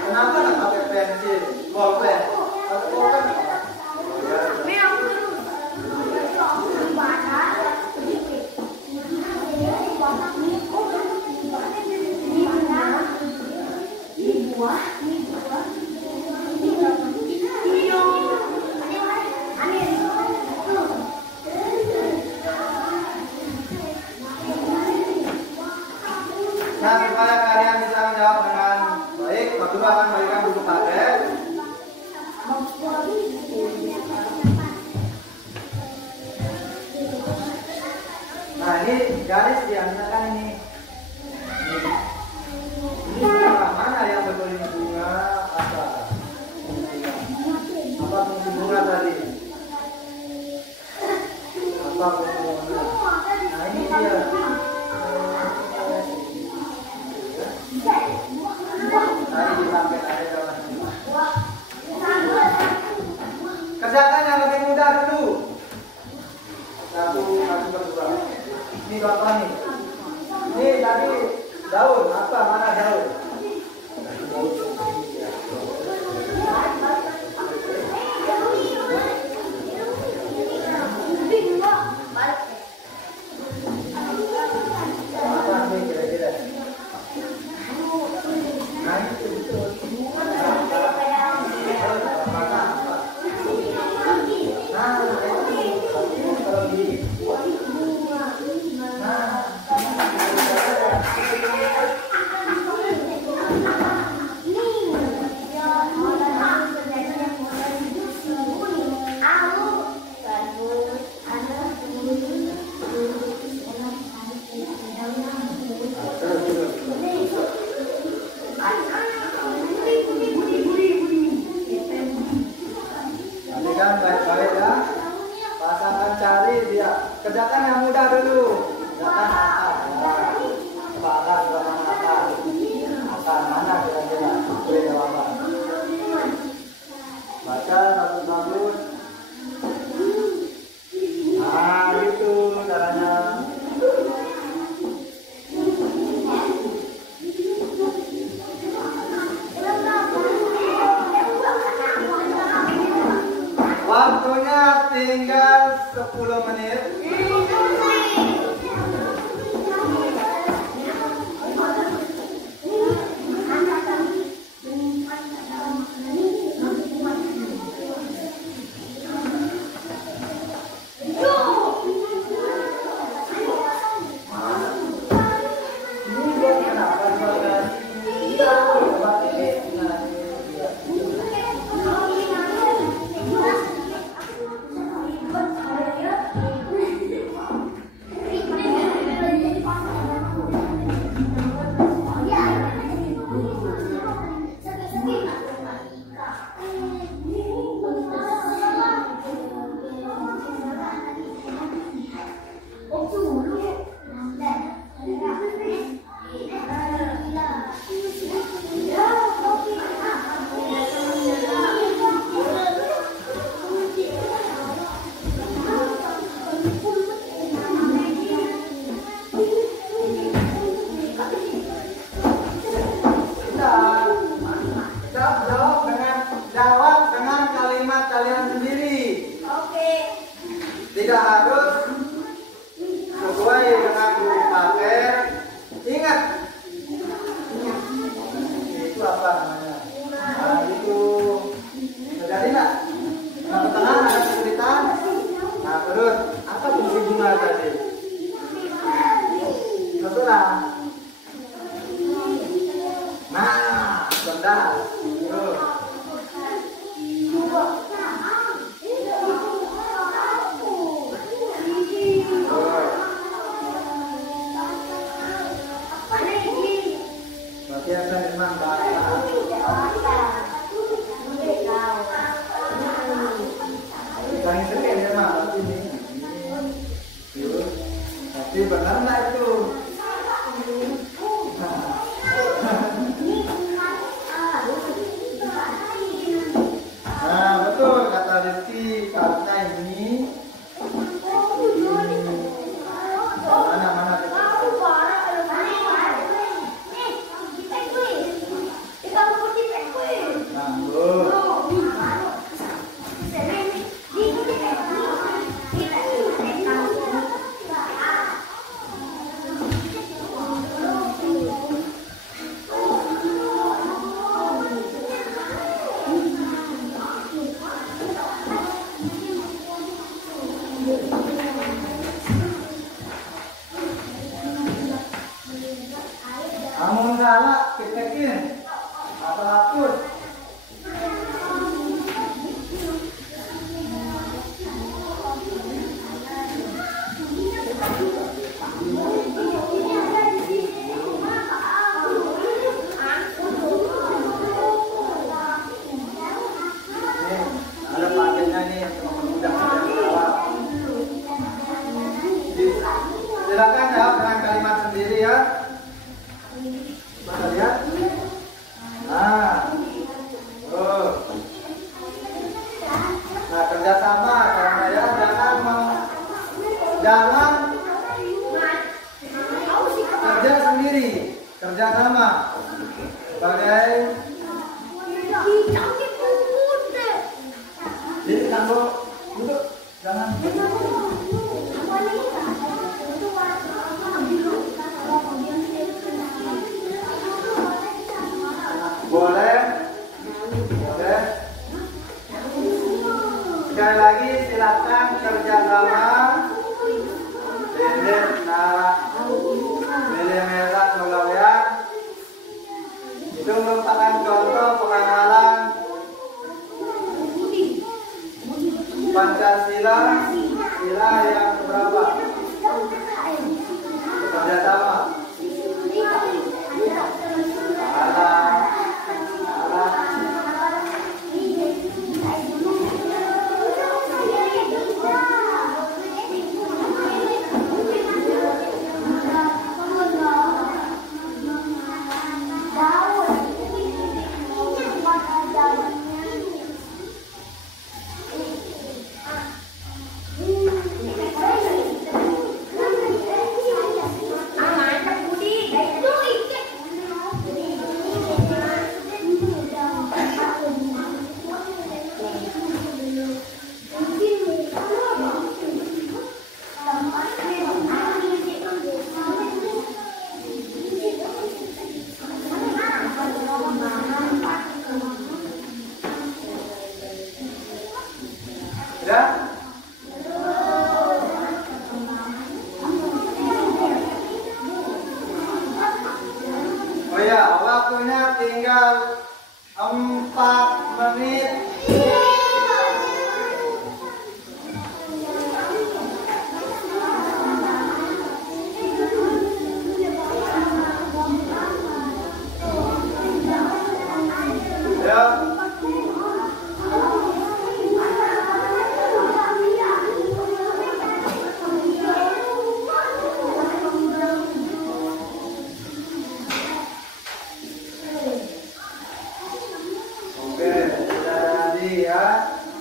Kenapa nggak pakai pensil, bolpen? Pakai bolpen apa? Nah, supaya kalian bisa menjawab dengan baik, Pak Guru akan memberikan buku paket. Nah, ini garis dia, misalkan ini. Ini mana yang betul bunga apa? Apa fungsi bunga tadi? Apa fungsi bunga? Nah, ini dia. Kerjakan yang lebih mudah dulu. Satu berdua. Ini contoh nih. Ini tadi daun apa? Mana daun? Apa nih kira-kira? Nah, itu betul. Baik-baik ya. Pasangan cari dia. Kerjakan yang mudah dulu. Kerjakan akar. Coba akar mana akar? Akar mana kira-kira? Beri jawaban. Baca bagus-bagus. Nah, gitu caranya. Waktunya tinggal 10 menit. Tidak harus sesuai dengan huruf paket. Ingat, itu apa namanya? Nah, itu jadi nggak? Nah, pertengahan ada kesulitan. Nah, terus apa fungsi bunga tadi? Setelah. Nah, sebentar. Terus. Biasa memang bahasa. Yang sering memang ini. Tapi benar nggak itu? Nah betul kata Rizky, karena ini mana amun salah ketekin atau hapus. Ada paketnya nih untuk memudahkan jawab. Silakan jawab dengan kalimat sendiri ya. Bisa lihat? Nah, nah kerjasama karena ya jangan kerja sendiri, kerjasama sebagai jadi kamu duduk jangan boleh. Sekali lagi silakan kerjasama. Dendek milimeter pegawaian itu merupakan contoh pengenalan Pancasila, sila yang berapa? Kerjasama. Ya? Oh ya, waktunya tinggal 4 menit. Ya.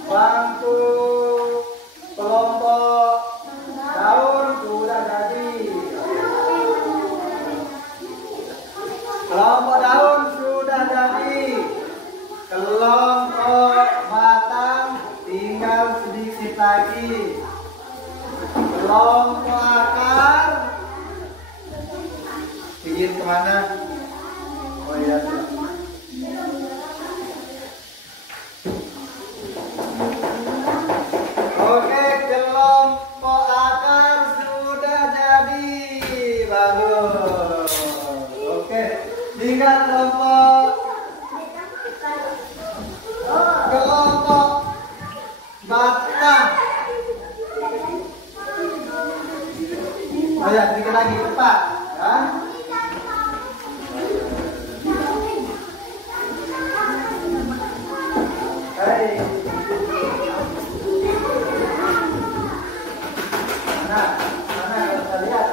Bantu kelompok daun sudah jadi. Kelompok daun sudah jadi. Kelompok batang tinggal sedikit lagi. Mana kalau kita lihat.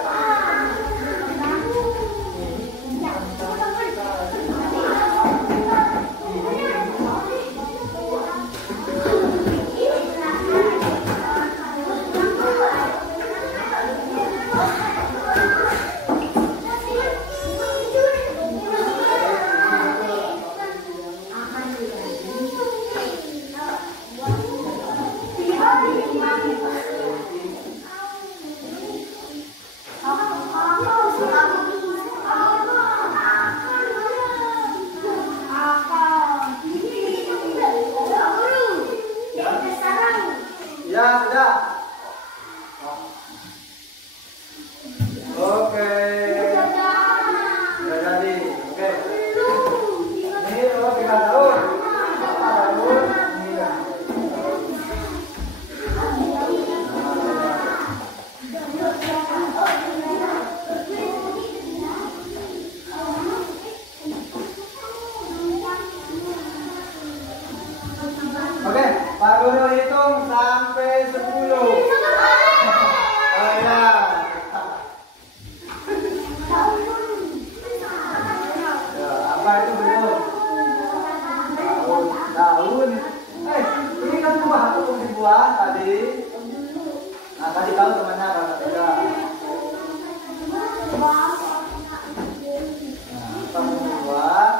Ya, sudah. Oke. Sudah jadi. Oke. Ini kita daun. Apa daun? Ini. Oke, Pak Guru hitung sampai 10. Oh ya. Ya, apa itu belum? Daun. Ini kan buah atau buah tadi? Nah, tadi tahu temannya kalau tidak. Nah, buah.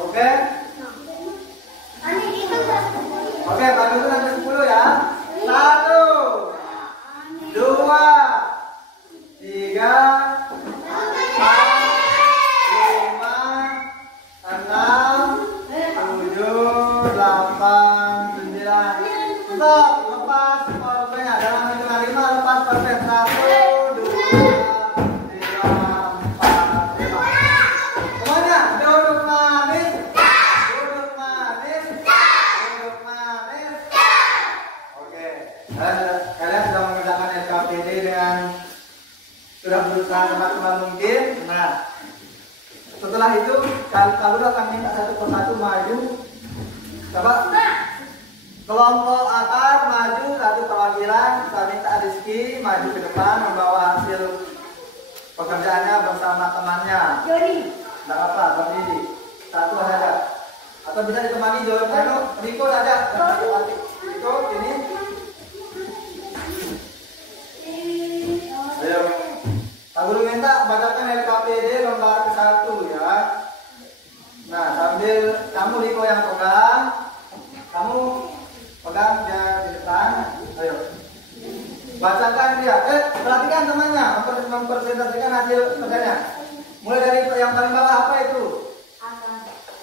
Oke. Oke, Pak Guru sampai 10 ya. 1, 2, 3, 4, 5, 6, 7, 8, 9. Stop, lepas perpennya. Dalam hitungan 5 lepas perpen. 1, 2, 3, 4, 5. Semuanya duduk manis. Duduk manis. Duduk manis. Oke. Kalian sudah mengerjakan SKPD dengan sudah berusaha semaksimal mungkin. Nah, setelah itu kalian akan minta satu persatu maju. Coba kelompok akar maju satu perwakilan. Saya minta Rizky maju ke depan membawa hasil pekerjaannya bersama temannya. Tidak apa, tapi satu saja. Atau bisa ditemani Riko saja. Riko ini. Ayo. Pak Guru minta bacakan LKPD lembar ke-1 ya. Nah, sambil kamu Riko yang pegang, kamu pegang dia di depan. Ayo. Bacakan dia. Perhatikan temannya, mempresentasikan hasil kerjanya. Mulai dari yang paling bawah apa itu?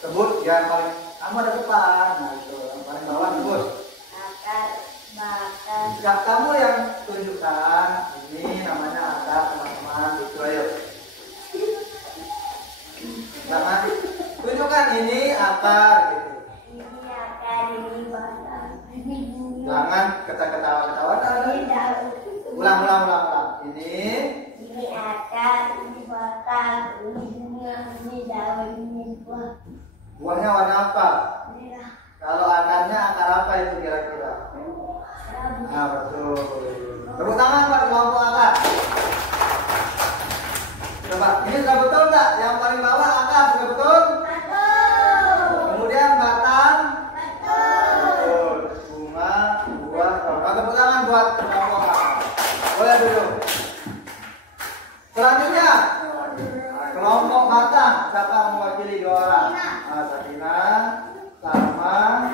Sebut yang paling. Kamu ada depan. Nah, itu yang paling bawah sebut. Kamu yang tunjukkan. Ini namanya akar, teman-teman. Itu ayo. Jangan tunjukkan ini akar gitu. Jangan ketawa-ketawa tadi. Ulang. Ini akar, ini batang, ini bunga, ini daun, ini buah. Buahnya warna apa? Merah. Kalau akarnya akar apa itu kira-kira? Nah, betul. Tepuk tangan buat kelompok akar. Coba, ini sudah betul nggak? Yang paling bawah akar sudah betul? Betul. Kemudian batang? Betul. Bunga, buah, daun. Tepuk tangan buat kelompok akar. Boleh dulu. Selanjutnya kelompok batang. Siapa yang mewakili 2 orang? Sakina sama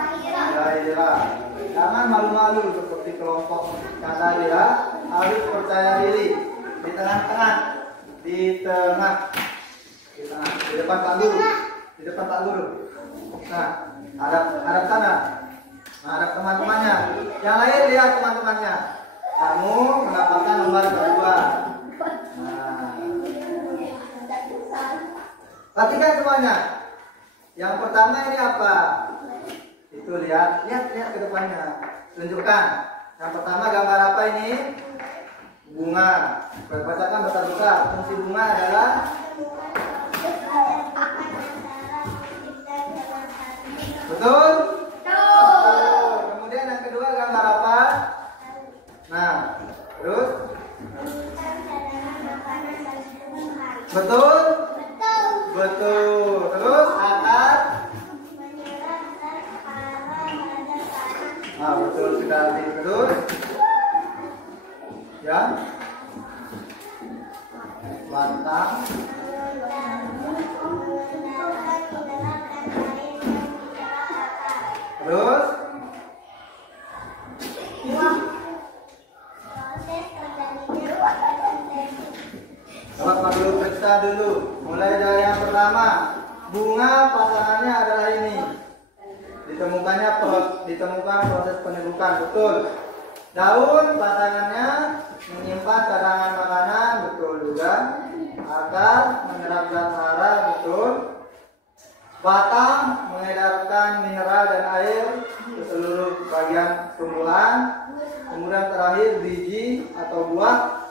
Zaira. Jangan malu-malu seperti kelompok yang tadi ya. Harus percaya diri. Di tengah-tengah. Di depan Pak Guru. Di depan Pak Guru. Nah, hadap sana. Nah, hadap teman-temannya. Yang lain lihat teman-temannya. Kamu mendapatkan lembar kedua. Nah, Perhatikan semuanya. Yang pertama ini apa? Itu lihat ke depannya. Tunjukkan. Yang pertama gambar apa ini? Bunga. Bacakan besar-besar. Fungsi bunga adalah betul? Betul. Kemudian yang kedua gambar apa? Nah, terus? Betul? Betul. Terus akar? Nah, betul sekali. Terus? Ya? Batang? Terus? Coba Pak Guru periksa dulu. Mulai dari yang pertama, bunga pasangannya adalah ini. Ditemukan proses penyebukan, betul. Daun pasangannya menyimpan cadangan makanan, betul juga. Akar menyerap zat hara, betul. Batang mengedarkan mineral dan air ke seluruh bagian tumbuhan. Kemudian terakhir biji atau buah.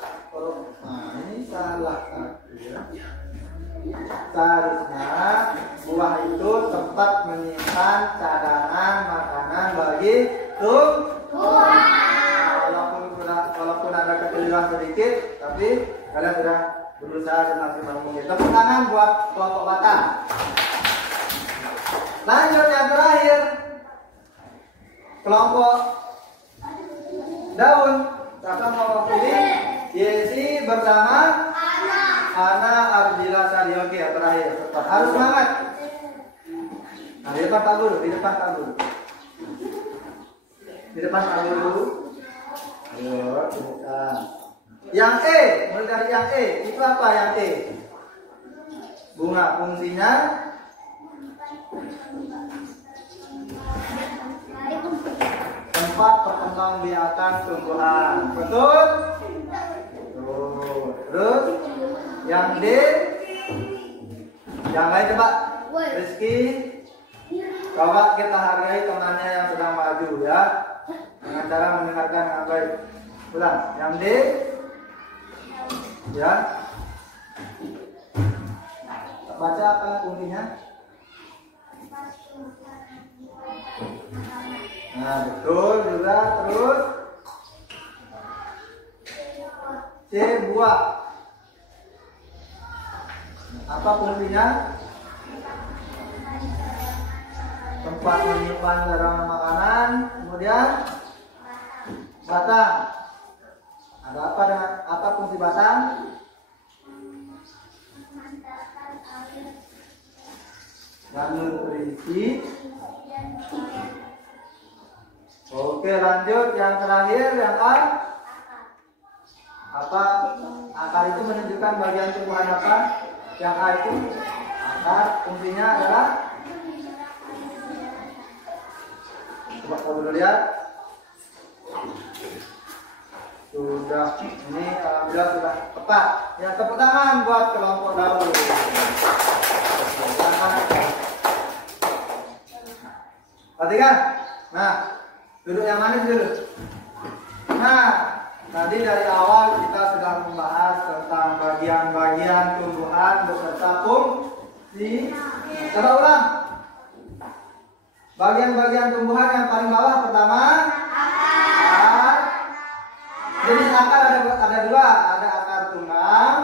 Nah, ini salah satu ya. Seharusnya buah itu tempat menyimpan cadangan makanan bagi tumbuhan. Walaupun ada kekeliruan sedikit, tapi kalian sudah berusaha semaksimal mungkin. Tepuk tangan buat kelompok batang. Lanjut yang terakhir, kelompok daun. Siapa mau pilih? Yesi bersama Ana Ardila Sadioki yang terakhir. Harus semangat. Nah, di depan Pak Guru, di depan Pak Guru. Di depan Pak Guru. Ayo, bukan. Yang E, mulai dari yang E. Itu apa yang E? Bunga. Fungsinya tempat perkembangbiakan tumbuhan. Betul? Betul. Terus yang D, yang lain coba. Rizky, coba kita hargai temannya yang sedang maju ya, dengan cara mendengarkan dengan baik. Ulang. Yang D, ya. Baca apa fungsinya? Nah, betul juga. Terus C, buah. Apa fungsinya? Tempat menyimpan cadangan makanan. Kemudian batang. Ada apa dengan apa fungsi batang? Dan nutrisi. Oke, lanjut yang terakhir yang A. Apa? Akar itu menunjukkan bagian tumbuhan apa? Yang A itu akar, fungsinya adalah, coba kita dulu lihat. Sudah, ini alhamdulillah sudah tepat. Ya, tepuk tangan buat kelompok daun. Perhatikan. Nah, duduk yang manis dulu. Nah, tadi dari awal kita sudah membahas tentang bagian-bagian tumbuhan beserta fungsi. Coba ulang. Bagian-bagian tumbuhan yang paling bawah pertama akar. Jenis akar ada dua, ada akar tunggang.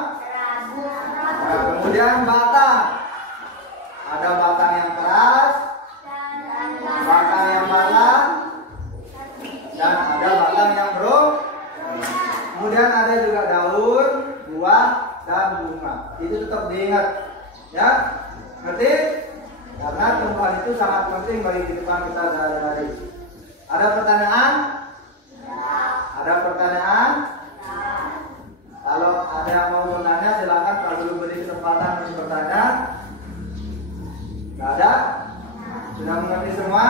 Nah, kemudian batang. Ada batang yang keras, batang yang malang, dan ada batang yang beruk. Kemudian ada juga daun, buah, dan bunga. Itu tetap diingat, ya. Ngerti? Karena tumbuhan itu sangat penting bagi kehidupan kita sehari-hari. Ada pertanyaan? Ada pertanyaan? Kalau ada yang mau bertanya, silakan Pak Guru beri kesempatan untuk bertanya. Nggak ada? Sudah mengerti semua?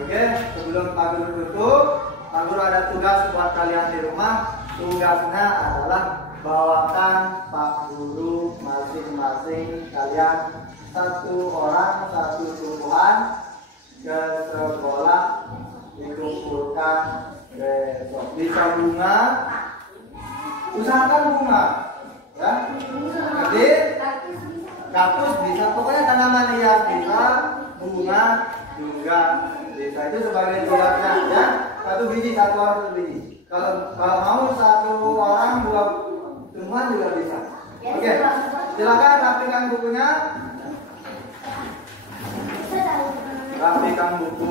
Oke, sebelum Pak Guru tutup, Pak Guru ada tugas buat kalian di rumah. Tugasnya adalah bawakan Pak Guru masing-masing kalian satu orang satu tumbuhan ke sekolah dikumpulkan besok. Bisa bunga, usahakan bunga, ya. Jadi kaktus bisa, pokoknya tanaman hias bisa, bunga juga bisa. Itu sebagai tugasnya, ya. Satu biji, satu orang satu biji. Kalau mau satu orang dua tumbuhan juga bisa. Oke, silakan rapikan bukunya. Rapikan buku.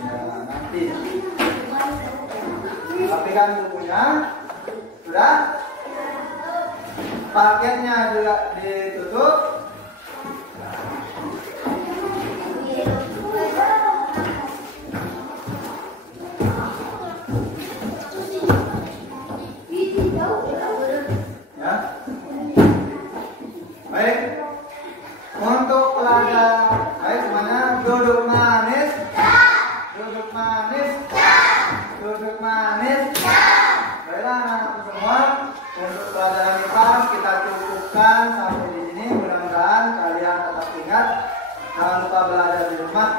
Ya, nanti. Rapikan bukunya. Sudah? Paketnya juga ditutup. Ya. Baik. Untuk pelajar, baik semuanya duduk manis. Duduk manis. Duduk manis. Baiklah anak-anak semua, untuk pelajaran IPAS kita cukupkan sampai di sini. Mudah-mudahan kalian tetap ingat, jangan lupa belajar di rumah.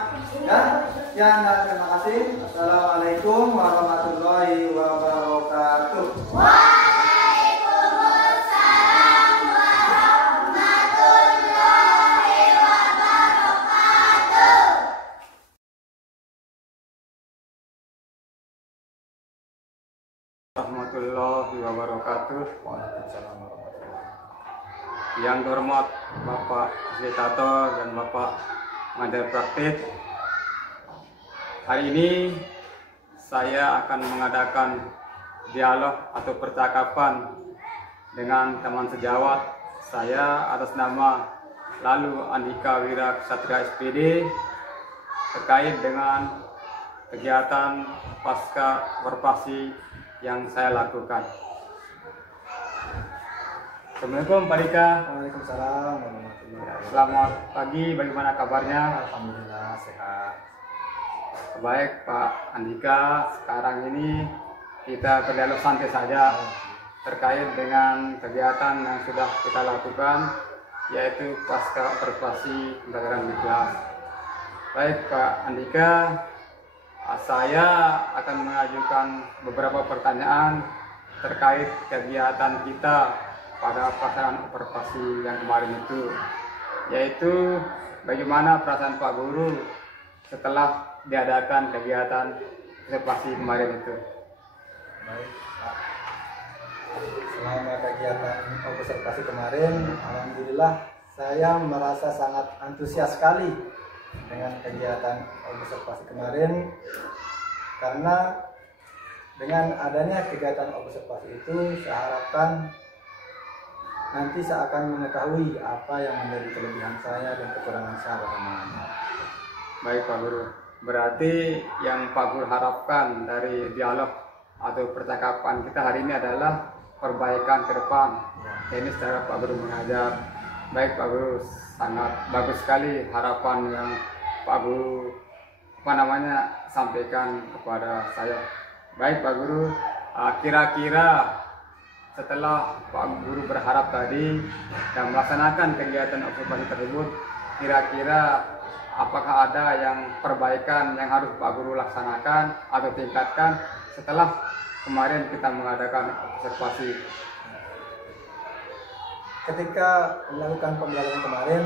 Ya, sekian dan terima kasih. Assalamualaikum warahmatullahi wabarakatuh. Warahmatullahi wabarakatuh. Yang terhormat Bapak Fasilitator dan Bapak pengajar praktik. Hari ini saya akan mengadakan dialog atau percakapan dengan teman sejawat saya atas nama Lalu Andika Wira Ksatria SPD terkait dengan kegiatan pasca Perpasi yang saya lakukan. Assalamualaikum Pak Dika. Waalaikumsalam warahmatullahi wabarakatuh. Selamat pagi, bagaimana kabarnya? Alhamdulillah sehat. Baik Pak Andika, sekarang ini kita berdialog santai saja terkait dengan kegiatan yang sudah kita lakukan, yaitu pasca Perpasi pembelajaran di kelas. Baik Pak Andika, saya akan mengajukan beberapa pertanyaan terkait kegiatan kita pada pelaksanaan Perpasi yang kemarin itu, yaitu bagaimana perasaan Pak Guru setelah diadakan kegiatan Perpasi kemarin itu. Baik Pak, selama kegiatan observasi kemarin, alhamdulillah saya merasa sangat antusias sekali dengan kegiatan observasi kemarin, karena dengan adanya kegiatan observasi itu saya harapkan nanti saya akan mengetahui apa yang menjadi kelebihan saya dan kekurangan saya bagaimana. Baik Pak Guru, berarti yang Pak Guru harapkan dari dialog atau percakapan kita hari ini adalah perbaikan ke depan. Ini secara Pak Guru mengajar. Baik Pak Guru, sangat bagus sekali harapan yang Pak Guru sampaikan kepada saya. Baik Pak Guru, kira-kira setelah Pak Guru berharap tadi dan melaksanakan kegiatan observasi tersebut, kira-kira apakah ada yang perbaikan yang harus Pak Guru laksanakan atau tingkatkan setelah kemarin kita mengadakan observasi? Ketika melakukan pembelajaran kemarin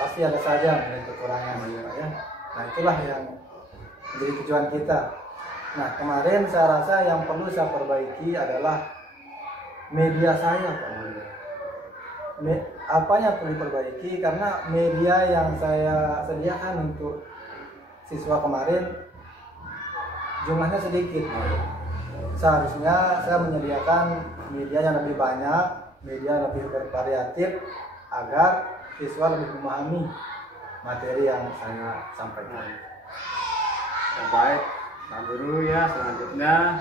pasti ada saja kekurangan, ya. Nah itulah yang menjadi tujuan kita. Nah kemarin saya rasa yang perlu saya perbaiki adalah media saya, Pak. Apanya perlu diperbaiki, karena media yang saya sediakan untuk siswa kemarin jumlahnya sedikit. Seharusnya saya menyediakan media yang lebih banyak, media lebih bervariatif agar siswa lebih memahami materi yang saya sampaikan. Baik Pak Guru, ya selanjutnya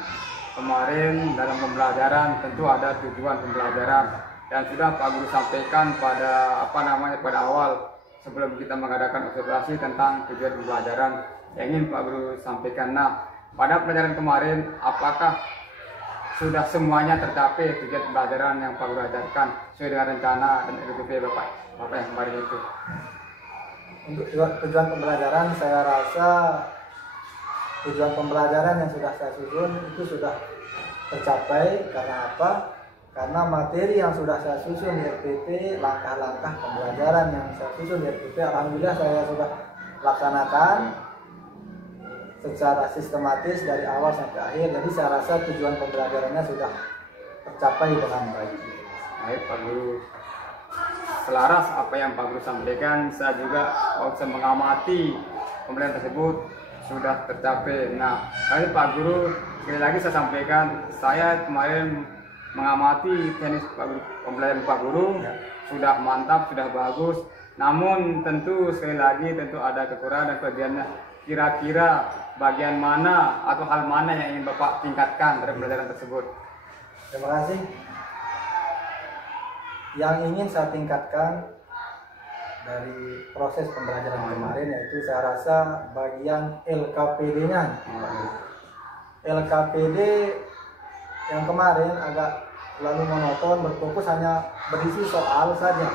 kemarin dalam pembelajaran tentu ada tujuan pembelajaran dan sudah Pak Guru sampaikan pada pada awal sebelum kita mengadakan observasi tentang tujuan pembelajaran yang ingin Pak Guru sampaikan. Nah, pada pelajaran kemarin, apakah sudah semuanya tercapai tujuan pembelajaran yang Pak Guru ajarkan sesuai dengan rencana dan SOP Bapak yang kemarin itu? Untuk tujuan pembelajaran, saya rasa tujuan pembelajaran yang sudah saya susun itu sudah tercapai. Karena apa? Karena materi yang sudah saya susun di RPP, langkah-langkah pembelajaran yang saya susun di RPP, alhamdulillah saya sudah laksanakan secara sistematis dari awal sampai akhir. Jadi saya rasa tujuan pembelajarannya sudah tercapai dengan baik. Baik Pak Guru, selaras apa yang Pak Guru sampaikan, saya juga bisa mengamati pembelajaran tersebut sudah tercapai. Nah, kali Pak Guru, sekali lagi saya sampaikan, saya kemarin mengamati teknis pembelajaran Pak Guru sudah mantap, sudah bagus. Namun tentu sekali lagi tentu ada kekurangan dan kelebihannya. Kira-kira bagian mana atau hal mana yang ingin Bapak tingkatkan dari pembelajaran tersebut? Terima kasih. Yang ingin saya tingkatkan dari proses pembelajaran kemarin yaitu saya rasa bagian LKPD-nya. LKPD yang kemarin agak terlalu monoton, berfokus hanya berisi soal saja.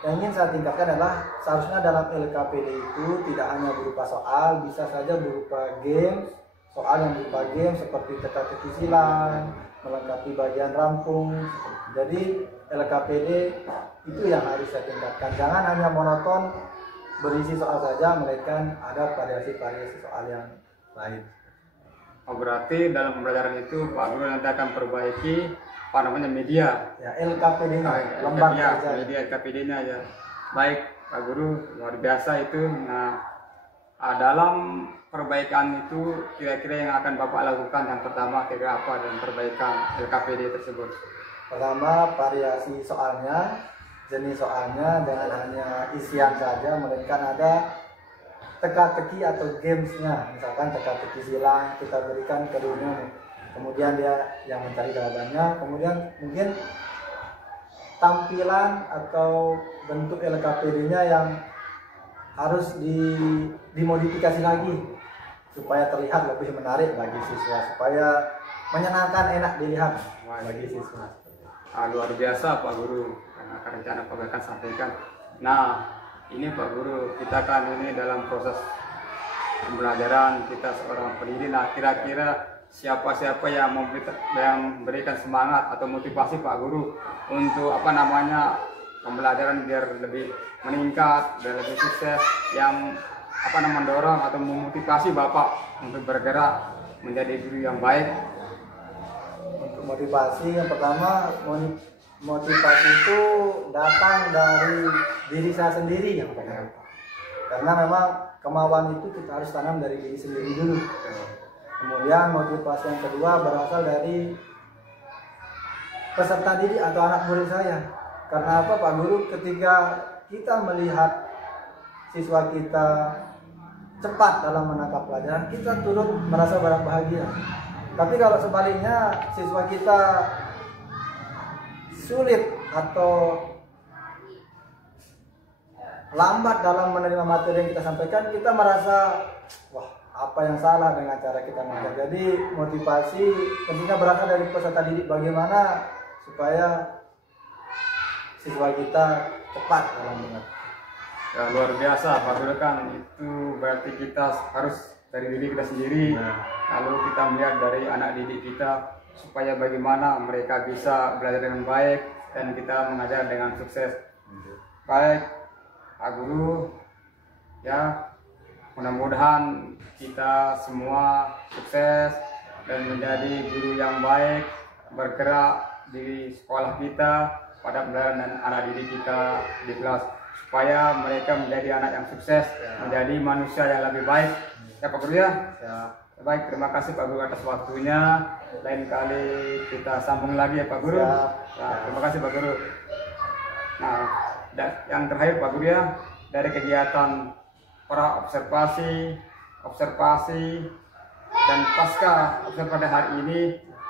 Yang ingin saya tingkatkan adalah seharusnya dalam LKPD itu tidak hanya berupa soal, bisa saja berupa game, soal yang berupa game seperti teka-teki silang, melengkapi bagian rampung. Jadi LKPD itu yang harus saya tingkatkan. Jangan hanya monoton berisi soal saja, melainkan ada variasi-variasi soal yang lain. Oh, berarti dalam pembelajaran itu Pak Guru nanti akan perbaiki media. Ya, LKPD-nya, lembar kerja. Media LKPD-nya ya. Baik Pak Guru, luar biasa itu. Nah, dalam perbaikan itu kira-kira yang akan Bapak lakukan yang pertama kira apa dalam perbaikan LKPD tersebut? Pertama, variasi soalnya, jenis soalnya jangan hanya isian saja, melainkan ada teka-teki atau gamesnya. Misalkan teka-teki silang kita berikan ke dunia, kemudian dia yang mencari jawabannya. Kemudian mungkin tampilan atau bentuk LKPD-nya yang harus dimodifikasi lagi supaya terlihat lebih menarik bagi siswa, supaya menyenangkan, enak dilihat bagi siswa. Luar biasa Pak Guru, karena rencana Pak Guru akan sampaikan. Nah, ini Pak Guru, kita kan ini dalam proses pembelajaran, kita seorang pendidik. Nah, kira-kira siapa-siapa yang memberikan semangat atau motivasi Pak Guru untuk pembelajaran biar lebih meningkat, biar lebih sukses, yang mendorong atau memotivasi Bapak untuk bergerak menjadi guru yang baik? Untuk motivasi, yang pertama, motivasi itu datang dari diri saya sendiri yang pertama. Karena memang kemauan itu kita harus tanam dari diri sendiri dulu. Kemudian motivasi yang kedua berasal dari peserta didik atau anak murid saya. Karena apa Pak Guru? Ketika kita melihat siswa kita cepat dalam menangkap pelajaran, kita turut merasa bahagia. Tapi kalau sebaliknya siswa kita sulit atau lambat dalam menerima materi yang kita sampaikan, kita merasa wah, apa yang salah dengan cara kita mengajar. Jadi motivasi tentunya berasal dari peserta didik, bagaimana supaya siswa kita cepat dalam mengerti. Ya, luar biasa Pak Guru, kan itu berarti kita harus dari diri kita sendiri, lalu kita melihat dari anak didik kita supaya bagaimana mereka bisa belajar dengan baik dan kita mengajar dengan sukses. Baik Pak Guru, ya mudah-mudahan kita semua sukses dan menjadi guru yang baik, bergerak di sekolah kita pada pembelajaran anak didik kita di kelas, supaya mereka menjadi anak yang sukses, menjadi manusia yang lebih baik. Ya Pak Guru ya. Baik, terima kasih Pak Guru atas waktunya. Lain kali kita sambung lagi ya Pak Guru. Terima kasih Pak Guru. Nah, yang terakhir Pak Guru ya, dari kegiatan para observasi dan pasca observasi hari ini,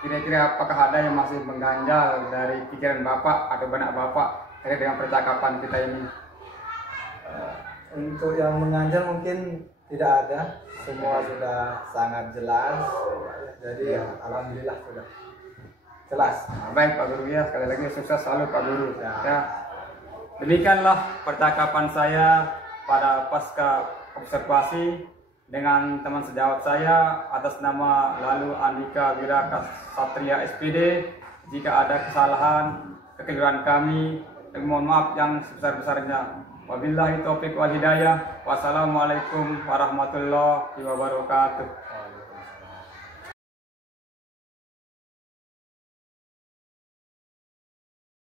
kira-kira apakah ada yang masih mengganjal dari pikiran Bapak atau benak Bapak terkait dengan percakapan kita ini? Untuk yang mengajar mungkin tidak ada, semua sudah sangat jelas. Jadi alhamdulillah sudah jelas. Baik Pak Guru ya, sekali lagi sukses selalu Pak Guru. Ya. Ya. Demikianlah percakapan saya pada pasca observasi dengan teman sejawat saya atas nama Lalu Andika Wira Satria SPD. Jika ada kesalahan, kekeliruan kami, mohon maaf yang sebesar-besarnya. Wabillahi taufiq wal hidayah. Wassalamualaikum warahmatullahi wabarakatuh.